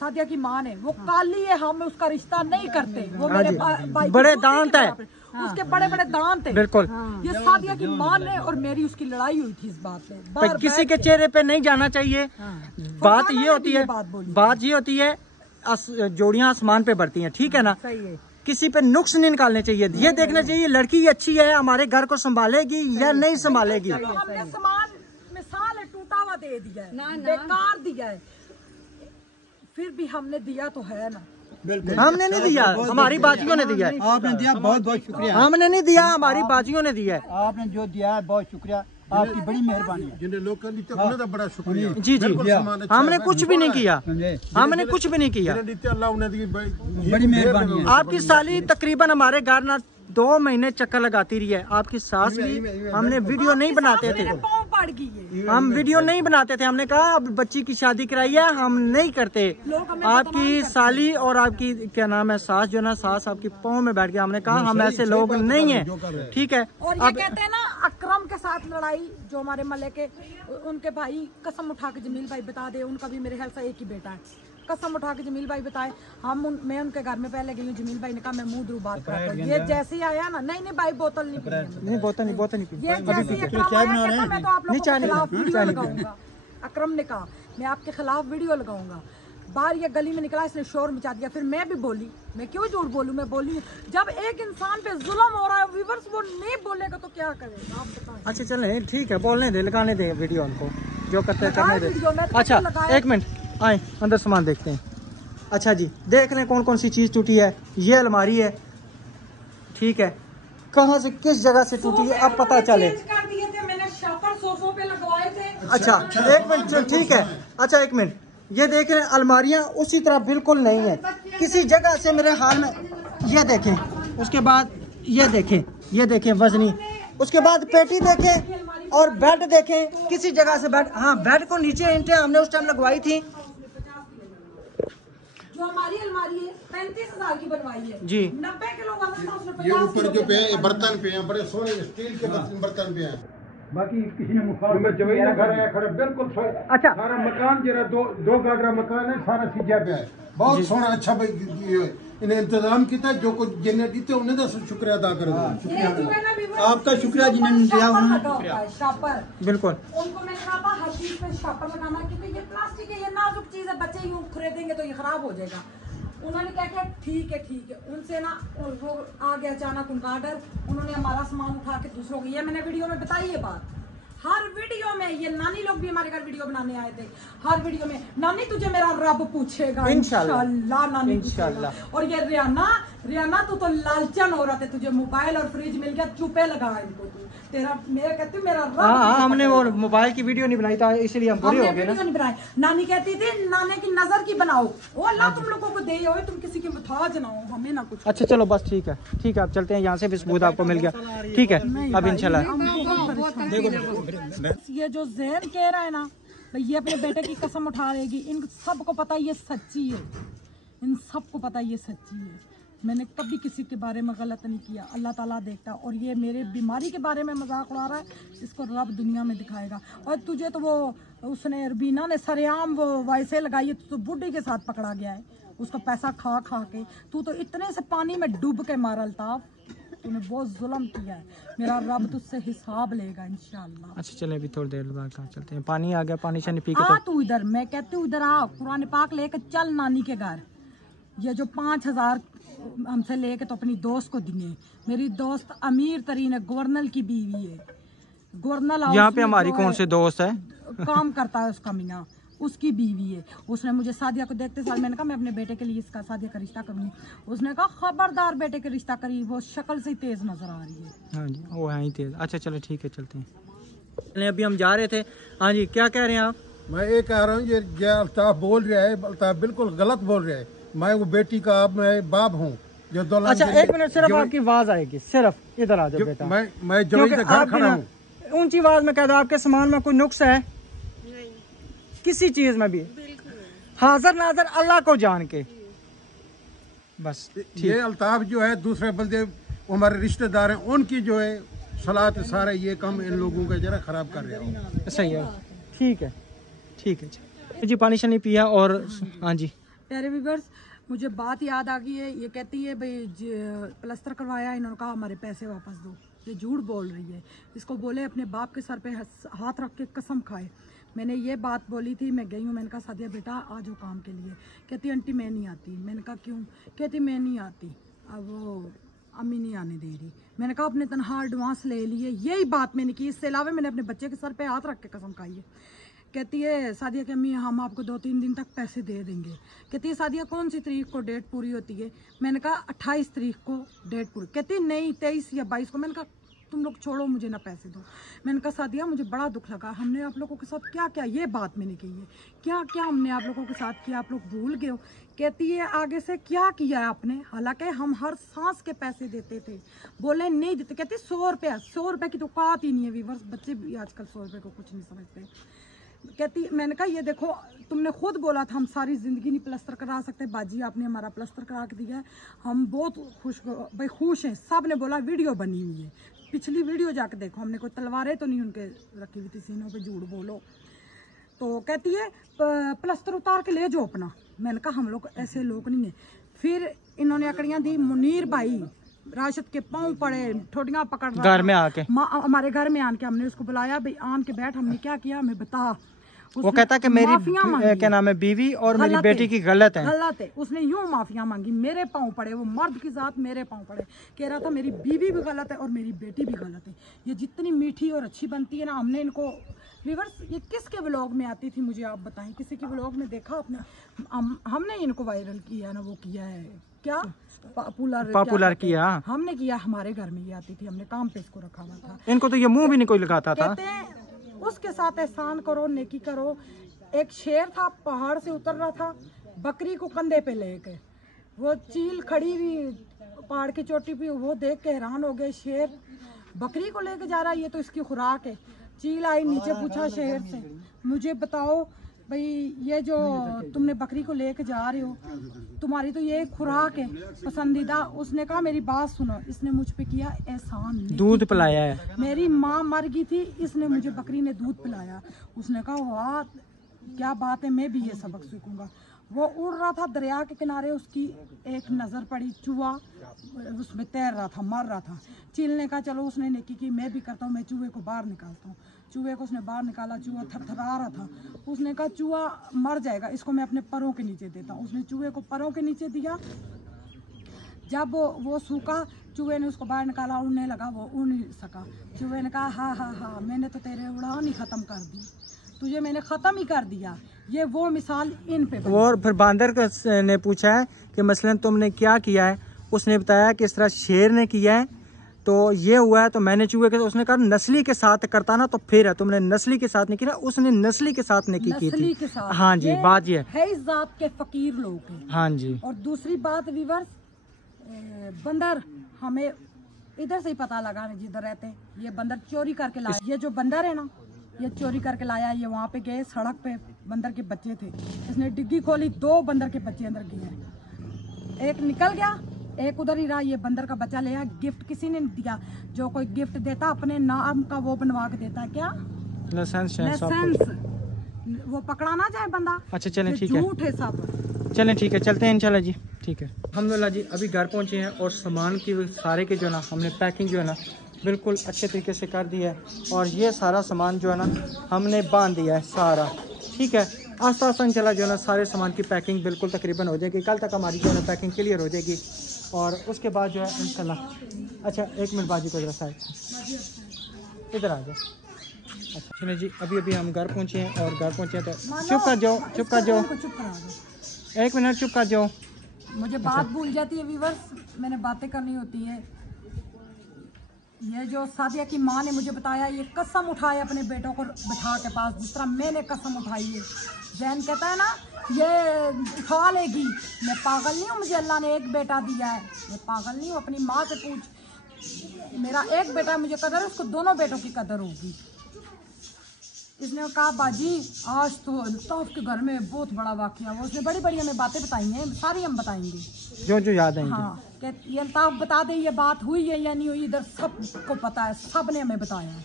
सादिया की माँ ने, वो काली है, हम उसका रिश्ता नहीं करते, वो मेरे भाई बड़े दांत है, उसके बड़े बड़े दांत है, बिल्कुल। ये सादिया की माँ ने और मेरी उसकी लड़ाई हुई थी इस बात पे। किसी के चेहरे पे नहीं जाना चाहिए। बात ये होती है, बात ये होती है, जोड़ियां आसमान पे बढ़ती हैं, ठीक है ना। सही है। किसी पे नुक्स नहीं निकालने चाहिए, ये देखना चाहिए लड़की अच्छी है, हमारे घर को संभालेगी या नहीं संभालेगी। हमने सामान मिसाल है टूटा हुआ दे दिया है, बेकार दिया है, फिर भी हमने दिया तो है ना। हमने नहीं दिया, हमारी बाजियों ने दिया है। आपने दिया, बहुत बहुत शुक्रिया। हमने नहीं दिया, हमारी बाजियों ने दिया है। आपने जो दिया है बहुत शुक्रिया, आपकी बड़ी मेहरबानी है। जिन्हें लोग कर लीते उन्हें तो बड़ा शुक्रिया। जी जी, हमने कुछ भी नहीं किया, हमने कुछ भी नहीं किया, अल्लाह उन्हें दी बड़ी मेहरबानी है। आपकी साली तकरीबन हमारे घर ना 2 महीने चक्कर लगाती रही है, आपकी सास भी। हमने वीडियो नहीं बनाते थे, हम वीडियो नहीं बनाते थे, हमने कहा अब बच्ची की शादी कराई है, हम नहीं करते। आपकी साली और आपकी क्या नाम है सास, जो ना सास आपकी पाँव में बैठ गया, हमने कहा हम ऐसे लोग नहीं है, ठीक है। और ये कहते हैं ना अकरम के साथ लड़ाई, जो हमारे मल्ले के, उनके भाई कसम उठा के जमील भाई बता दे, उनका भी मेरे ख्याल से एक ही बेटा है, कसम उठा के जमील भाई बताए, मैं उनके घर में पहले गई हूँ, जमील भाई ने कहा मैं मुंह बात करता हूँ। ये जैसे ही आया ना, नहीं भाई बोतल नहीं पी, बोतल नहीं पी, ये जैसे ही अकरम आया मैं तो आप लोगों के खिलाफ वीडियो लगाऊंगा। अकरम ने कहा मैं आपके खिलाफ वीडियो लगाऊंगा। बाहर ये गली में निकला, इसने शोर मचा दिया, फिर मैं भी बोली, मैं क्यों झूठ बोलूं, मैं बोली। जब एक इंसान पे जुल्म हो रहा है व्यूअर्स, वो नहीं बोलेगा तो क्या करेगा आप बताएं। अच्छा चले ठीक है, बोलने दे, लगाने दे वीडियो उनको, जो करते हैं करने दे। अच्छा एक मिनट आए अंदर सामान देखते हैं। अच्छा जी देख लें कौन कौन सी चीज़ टूटी है। ये अलमारी है, ठीक है, कहाँ से किस जगह से टूटी है अब पता चले। मैंने शापर सोफों पे लगवाए थे। अच्छा एक मिनट ठीक है। अच्छा एक मिनट, ये देख रहे हैं अलमारियाँ उसी तरह बिल्कुल नहीं है, किसी जगह से मेरे हाल में, ये देखें, उसके बाद ये देखें वजनी, उसके बाद पेटी देखें और बेड देखें, किसी जगह से बेड, हाँ बेड को नीचे ईंटें हमने उस टाइम लगवाई थी। जो हमारी अलमारी है 35,000 की बनवाई है जी, 90 किलो वजन था उसमें, ये ऊपर जो पे है बर्तन पे हैं, बड़े सोने स्टील के बर्तन पे हैं। बाकी किसी ने मुखार जवाई ना घर आया खड़ा बिल्कुल। अच्छा सारा मकान जरा दो गागरा मकान है, सारा सीजा पे है, बहुत सोना अच्छा भाई इन्हें इंतजाम किया, जो कुछ जिन्हें दीते उन्हें तो शुक्रिया अदा करो। आपका शुक्रिया जिन्होंने दिया उन्होंने शापर, बिल्कुल। उनको मैंने कहा था हर चीज पे शापर लगाना, क्योंकि ये प्लास्टिक है, ये नाजुक चीज है, बच्चे यूं खरीदेंगे तो ये खराब हो जाएगा। उन्होंने क्या किया, ठीक है उनसे ना वो आ गया अचानक उनका ऑर्डर, उन्होंने हमारा सामान उठा के दूसरों को, ये मैंने वीडियो में बताई है बात, हर वीडियो में। ये नानी लोग भी हमारे घर वीडियो बनाने आए थे, हर वीडियो में नानी तुझे मेरा रब पूछेगा इंशाल्लाह नानी इंशाल्लाह। और ये रियाना तू तो लालचन हो रहा था, तुझे मोबाइल और फ्रिज मिल गया, चुपे लगा इनको तू, तेरा मैं कहती हूँ मेरा रब। हमने वो मोबाइल की वीडियो नहीं बनाई था, इसलिए हम बुरे हो गए ना। नहीं बनाई, नानी कहती थी नाने की नजर की बनाओ, वो अल्लाह तुम लोगों को दे हो, तुम किसी की मुताज ना हो, हमें ना कुछ। अच्छा चलो बस ठीक है आप चलते हैं, यहाँ से भी सबूत आपको मिल गया, ठीक है अब इंशाल्लाह। ये जो जहन कह रहा है ना भाई, ये अपने बेटे की कसम उठा लेगी, इन सबको पता ये सच्ची है, इन सबको पता ये सच्ची है। मैंने कभी किसी के बारे में गलत नहीं किया, अल्लाह ताला देखता। और ये मेरे बीमारी के बारे में मजाक उड़ा रहा है, इसको रब दुनिया में दिखाएगा। और तुझे तो वो उसने रबीना ने सरेआम वो वैसे लगाई है, तो बुढ़ी के साथ पकड़ा गया है, उसका पैसा खा के। तू तो इतने से पानी में डूब के मारा अल्ताफ, तूने बहुत जुल्म किया है, मेरा रब तुझसे हिसाब लेगा इंशाल्लाह। अच्छा चले अभी थोड़ी देर बाद चलते हैं, पानी आ गया, पानी से पी के आ तू इधर, मैं कहती हूँ इधर आ, कुरान पाक लेके चल नानी के घर। ये जो 5,000 हमसे लेके तो अपनी दोस्त को दिए, मेरी दोस्त अमीर तरीन है, गवर्नर की बीवी है, गवर्नर यहाँ पे हमारी कौन से दोस्त है, काम करता है उसका मीना, उसकी बीवी है। उसने मुझे सादिया को देखते साल मैंने कहा मैं अपने बेटे के लिए इसका सादिया का रिश्ता करूंगी, उसने कहा खबरदार बेटे के रिश्ता करी, वो शक्ल से ही तेज नजर आ रही है। हाँ जी वो है ही तेज। अच्छा चलो ठीक है चलते हैं, अभी हम जा रहे थे। हाँ जी क्या कह रहे हैं आप? मैं ये कह रहा हूँ ये अल्ताफ बोल रहा है, अल्ताफ बिल्कुल गलत बोल रहा है। मैं वो बेटी का मैं बाप हूँ जो 2 लाख। अच्छा एक मिनट सिर्फ आपकी आवाज आएगी, सिर्फ इधर आ जाओ बेटा। मैं जो घर खड़ा हूँ, ऊंची आवाज में कह दो आपके सामान में कोई नुक्स है? नहीं, किसी चीज में भी हाजिर नाजर अल्लाह को जान के बस। ये अल्ताफ जो है दूसरे बंदे हमारे रिश्तेदार हैं, उनकी जो है सलात सारा ये काम इन लोगों का जरा खराब कर रहे हो। सही है ठीक है जी। पानी शानी पिया और हाँ जी प्यारे व्यूअर्स, मुझे बात याद आ गई है। ये कहती है भाई प्लस्तर करवाया, इन्होंने कहा हमारे पैसे वापस दो। ये झूठ बोल रही है, इसको बोले अपने बाप के सर पे हाथ रख के कसम खाए। मैंने ये बात बोली थी, मैं गई हूँ, मैंने कहा सादिया बेटा आ जाओ काम के लिए। कहती आंटी मैं नहीं आती। मैंने कहा क्यों? कहती मैं नहीं आती, अब वो अम्मी नहीं आने दे रही। मैंने कहा अपने तनख्वाह एडवांस ले लिए, यही बात मैंने की। इससे अलावा मैंने अपने बच्चे के सर पे हाथ रख के कसम खाई है। कहती है सादिया कि अम्मी हम आपको 2-3 दिन तक पैसे दे देंगे। कहती है सादिया कौन सी तारीख को डेट पूरी होती है? मैंने कहा 28 तारीख को डेट पूरी। कहती है नहीं 23 या 22 को। मैंने कहा तुम लोग छोड़ो मुझे ना पैसे दो। मैंने कहा सादिया मुझे बड़ा दुख लगा, हमने आप लोगों के साथ क्या क्या, ये बात मैंने कही है, क्या क्या हमने आप लोगों के साथ किया, आप लोग भूल गए हो। कहती है आगे से क्या किया है आपने? हालांकि हम हर सांस के पैसे देते थे। बोले नहीं देते। कहती 100 रुपये की तो औकात ही नहीं है। वीवर्स बच्चे भी आजकल 100 रुपये को कुछ नहीं समझते। कहती मैंने कहा ये देखो तुमने खुद बोला था हम सारी ज़िंदगी नहीं प्लस्तर करा सकते, बाजी आपने हमारा प्लस्तर करा के दिया है, हम बहुत खुश हैं। सब ने बोला वीडियो बनी हुई है, पिछली वीडियो जाके देखो, हमने कोई तलवारें तो नहीं उनके रखी हुई थी सीनों पे, झूठ बोलो। तो कहती है प्लस्तर उतार के ले जाओ अपना। मैंने कहा हम लोग ऐसे लोग नहीं है। फिर इन्होंने अकड़ियाँ दी, मुनीर भाई राशिद के पाँव पड़े, ठोडियाँ पकड़ रहा घर में आके हमारे घर में आके हमने उसको बुलाया, भाई आन के बैठ, हमने क्या किया हमें बता। वो कहता कि मेरी क्या नाम है बीवी और मेरी बेटी की गलत है। उसने यूं माफिया मांगी, मेरे पाँव पड़े, वो मर्द की जात मेरे पाँव पड़े, कह रहा था मेरी बीवी भी गलत है और मेरी बेटी भी गलत है। ये जितनी मीठी और अच्छी बनती है ना, हमने इनको व्यूअर्स, ये किसके व्लॉग में आती थी मुझे आप बताएं, किसी के व्लॉग में देखा आपने? हमने इनको वायरल किया ना, वो किया है क्या पॉपुलर किया, हमने किया, हमारे घर में ये आती थी, हमने काम पे इसको रखा हुआ था। इनको तो ये मुंह भी नहीं कोई लगाता था। कहते हैं उसके साथ एहसान करो, नेकी करो। एक शेर था, पहाड़ से उतर रहा था, बकरी को कंधे पे लेके, वो चील खड़ी हुई पहाड़ की चोटी पे, वो देख के हैरान हो गए, शेर बकरी को लेके जा रहा है, ये तो इसकी खुराक है। चील आई नीचे, पूछा शेर से, मुझे बताओ भाई ये जो तुमने बकरी को लेके जा रहे हो, तुम्हारी तो ये खुराक है पसंदीदा। उसने कहा मेरी बात सुनो, इसने मुझ पे किया एहसान, दूध पिलाया है, मेरी माँ मर गई थी, इसने मुझे बकरी ने दूध पिलाया। उसने कहा वाह क्या बात है, मैं भी ये सबक सीखूंगा। वो उड़ रहा था दरिया के किनारे, उसकी एक नज़र पड़ी, चूहा उसमें तैर रहा था, मर रहा था। चील ने कहा चलो, उसने नेकी की, मैं भी करता हूँ, मैं चूहे को बाहर निकालता हूँ। चूहे को उसने बाहर निकाला, चूहा थरथरा रहा था। उसने कहा चूहा मर जाएगा, इसको मैं अपने पैरों के नीचे देता हूँ। उसने चूहे को पैरों के नीचे दिया, जब वो सूखा, चूहे ने उसको बाहर निकाला, उड़ने लगा, वो उड़ नहीं सका। चूहे ने कहा हाँ हाँ हाँ, मैंने तो तेरे उड़ान ही ख़त्म कर दी, तुझे मैंने ख़त्म ही कर दिया। ये वो मिसाल इन पे। और फिर बांदर ने पूछा है कि मसलन तुमने क्या किया है, उसने बताया कि इस तरह शेर ने किया है, तो ये हुआ है, तो मैंने चूहे के, उसने कहा नस्ली के साथ करता ना तो फिर है, तुमने नस्ली के साथ नहीं किया, उसने नस्ली के साथ नहीं की थी। हाँ जी, बात ये है, इस जात के फकीर लोग हैं। हाँ जी। और दूसरी बात व्यूअर्स, बंदर हमें इधर से ही पता लगा जिधर रहते हैं, ये बंदर चोरी करके लाया। ये जो बंदर है ना, ये चोरी करके लाया। ये वहाँ पे गए, सड़क पे बंदर के बच्चे थे, इसने डिग्गी खोली, 2 बंदर के बच्चे अंदर गए, एक निकल गया, एक उधर ही रहा। ये बंदर का बच्चा ले आया, गिफ्ट किसी ने नहीं दिया। जो कोई गिफ्ट देता अपने नाम का वो बनवा के देता है, क्या लाइसेंस, वो पकड़ा ना जाए बंदा। अच्छा चलें, ठीक है, झूठ है सब। चलें ठीक है, चलते हैं इंशाल्लाह जी, ठीक है। अल्हम्दुलिल्लाह जी, अभी घर पहुँचे हैं और सामान की सारे के जो है ना, हमने पैकिंग जो है ना बिल्कुल अच्छे तरीके से कर दिया है। और ये सारा सामान जो है ना हमने बांध दिया है सारा, ठीक है। आस्ता आस्ता इंशाल्लाह जो है ना सारे सामान की पैकिंग बिल्कुल तकरीबन हो जाएगी, कल तक हमारी जो है ना पैकिंग क्लियर हो जाएगी। और उसके बाद जो है इंशाल्लाह, अच्छा 1 मिनट बाजी को जरा साइड इधर आ जाओ। अच्छा सुनिए जी, अभी अभी हम घर पहुँचे हैं और घर पहुँचे हैं तो चुप कर जाओ, चुप कर जाओ, 1 मिनट चुप कर जाओ। मुझे बात भूल जाती है व्यूअर्स, मैंने बातें करनी होती है। ये जो सादिया की माँ ने मुझे बताया, ये कसम उठाए अपने बेटों को बिठा के पास, जिस तरह मैंने कसम उठाई है। जैन कहता है ना ये उठा लेगी, मैं पागल नहीं हूँ, मुझे अल्लाह ने एक बेटा दिया है, मैं पागल नहीं हूँ। अपनी माँ से पूछ, मेरा एक बेटा मुझे कदर है, उसको दोनों बेटों की कदर होगी। इसने कहा बाजी आज तो अल्ताफ के घर में बहुत बड़ा वाक़या हुआ, उसने बड़ी बड़ी हमें बातें बताई हैं, सारी हम बताएंगे जो जो याद है। हाँ, ये अल्ताफ बता दे ये बात हुई है या नहीं हुई, इधर सबको पता है, सब ने हमें बताया है,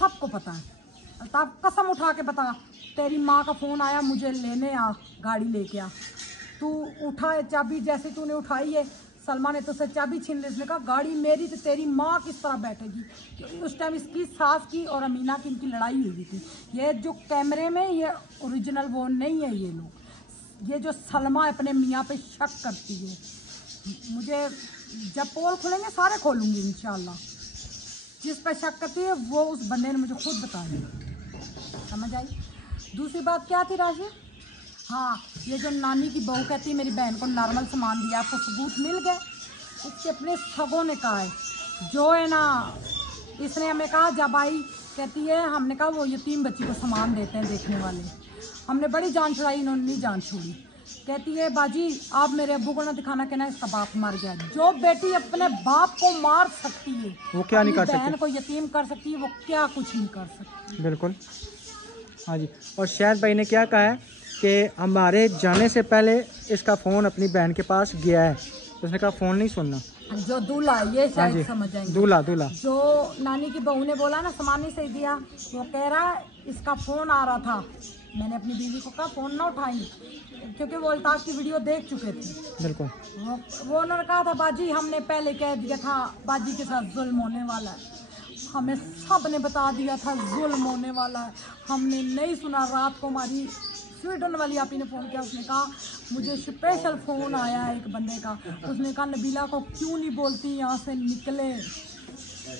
सबको पता है। अल्ताफ कसम उठा के बता, तेरी माँ का फ़ोन आया, मुझे लेने आ, गाड़ी लेके आ, तू उठाए चाबी, जैसे तूने उठाई है सलमा ने तुझसे चाबी छीन ली। इसने कहा गाड़ी मेरी तो तेरी माँ किस तरह बैठेगी। उस टाइम इसकी सास की और अमीना की इनकी लड़ाई हुई थी। ये जो कैमरे में ये ओरिजिनल वो नहीं है, ये लोग, ये जो सलमा अपने मियाँ पे शक करती है। मुझे जब पोल खुलेंगे सारे खोलूँगी इंशाल्लाह। जिस पे शक करती है वो उस बंदे ने मुझे खुद बताया, समझ आई। दूसरी बात क्या थी राशि? हाँ, ये जो नानी की बहू कहती है मेरी बहन को नॉर्मल सामान दिया, आपको सबूत मिल गए। उसके अपने सगों ने कहा है, जो है ना, इसने हमें कहा जब आई, कहती है हमने कहा वो यतीम बच्ची को सामान देते हैं देखने वाले, हमने बड़ी जान छुड़ाई, इन्होंने नहीं जान छोड़ी। कहती है बाजी आप मेरे अब्बू को ना दिखाना कि ना इसका बाप मर गया। जो बेटी अपने बाप को मार सकती है वो क्या नहीं कर सकती, बहन को यतीम कर सकती है, वो क्या कुछ नहीं कर सकती। बिल्कुल, हाँ जी। और शायद भाई ने क्या कहा है कि हमारे जाने से पहले इसका फ़ोन अपनी बहन के पास गया है, उसने कहा फ़ोन नहीं सुनना। जो दूल्हा ये शायद समझ जाएंगे, दूल्हा जो नानी की बहू ने बोला ना सामान नहीं सही दिया, वो कह रहा है इसका फ़ोन आ रहा था मैंने अपनी बीवी को कहा फ़ोन ना उठाई, क्योंकि वो अल्ताफ की वीडियो देख चुके थे। बिल्कुल। वो उन्होंने कहा था बाजी हमने पहले कह दिया था बाजी के साथ जुल्म होने वाला है, हमें सब ने बता दिया था जुल्म होने वाला है, हमने नहीं सुना। रात को हमारी स्वीडन वाली आपी ने फ़ोन किया, उसने कहा मुझे स्पेशल फ़ोन आया है एक बंदे का, उसने कहा नबीला को क्यों नहीं बोलती यहाँ से निकले,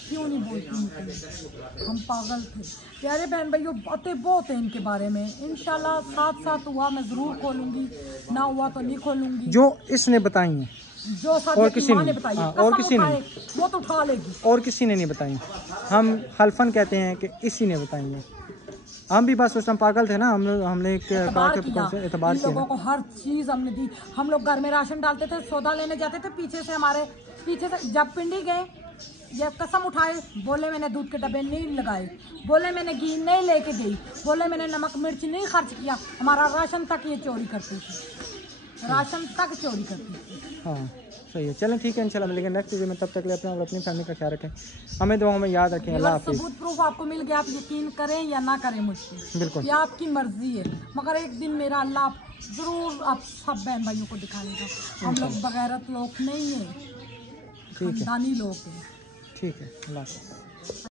क्यों नहीं बोलती निकले। हम पागल थे। प्यारे बहन भाइयों, बातें बहुत हैं इनके बारे में। इंशाल्लाह साथ साथ हुआ मैं ज़रूर खोलूँगी, ना हुआ तो नहीं खोलूँगी। जो इसने बताई हैं, जो और किसी ने बताई, और किसी ने वो तो उठा लेगी, और किसी ने नहीं बताई। हम हल्फन कहते हैं कि इसी ने बताई हैं। हम भी बस उस टाइम पागल थे ना, हमने एतबार किया, लोगों को हर चीज़ हमने दी। हम लोग घर में राशन डालते थे, सौदा लेने जाते थे, पीछे से जब पिंडी गए ये कसम उठाए, बोले मैंने दूध के डब्बे नहीं लगाए, बोले मैंने घी नहीं लेके गई, बोले मैंने नमक मिर्च नहीं खर्च किया। हमारा राशन तक ये चोरी करती थी, राशन तक चोरी करती थी। हाँ सही है। चलें ठीक है, इंशाल्लाह मिलेंगे नेक्स्ट वीडियो में। तब तक के लिए अपना और अपनी फैमिली का ख्याल रखें, हमें दुआओं में याद रखें। अल्लाह हाफिज़। सबूत प्रूफ आपको मिल गया, आप यकीन करें या ना करें मुझ पे, बिल्कुल, ये आपकी मर्जी है, मगर एक दिन मेरा अल्लाह ज़रूर आप सब बहन भाइयों को दिखाएगा। हम लोग बगैरत लोग नहीं हैं, खानदानी लोग हैं। ठीक है, अल्लाह हाफिज़।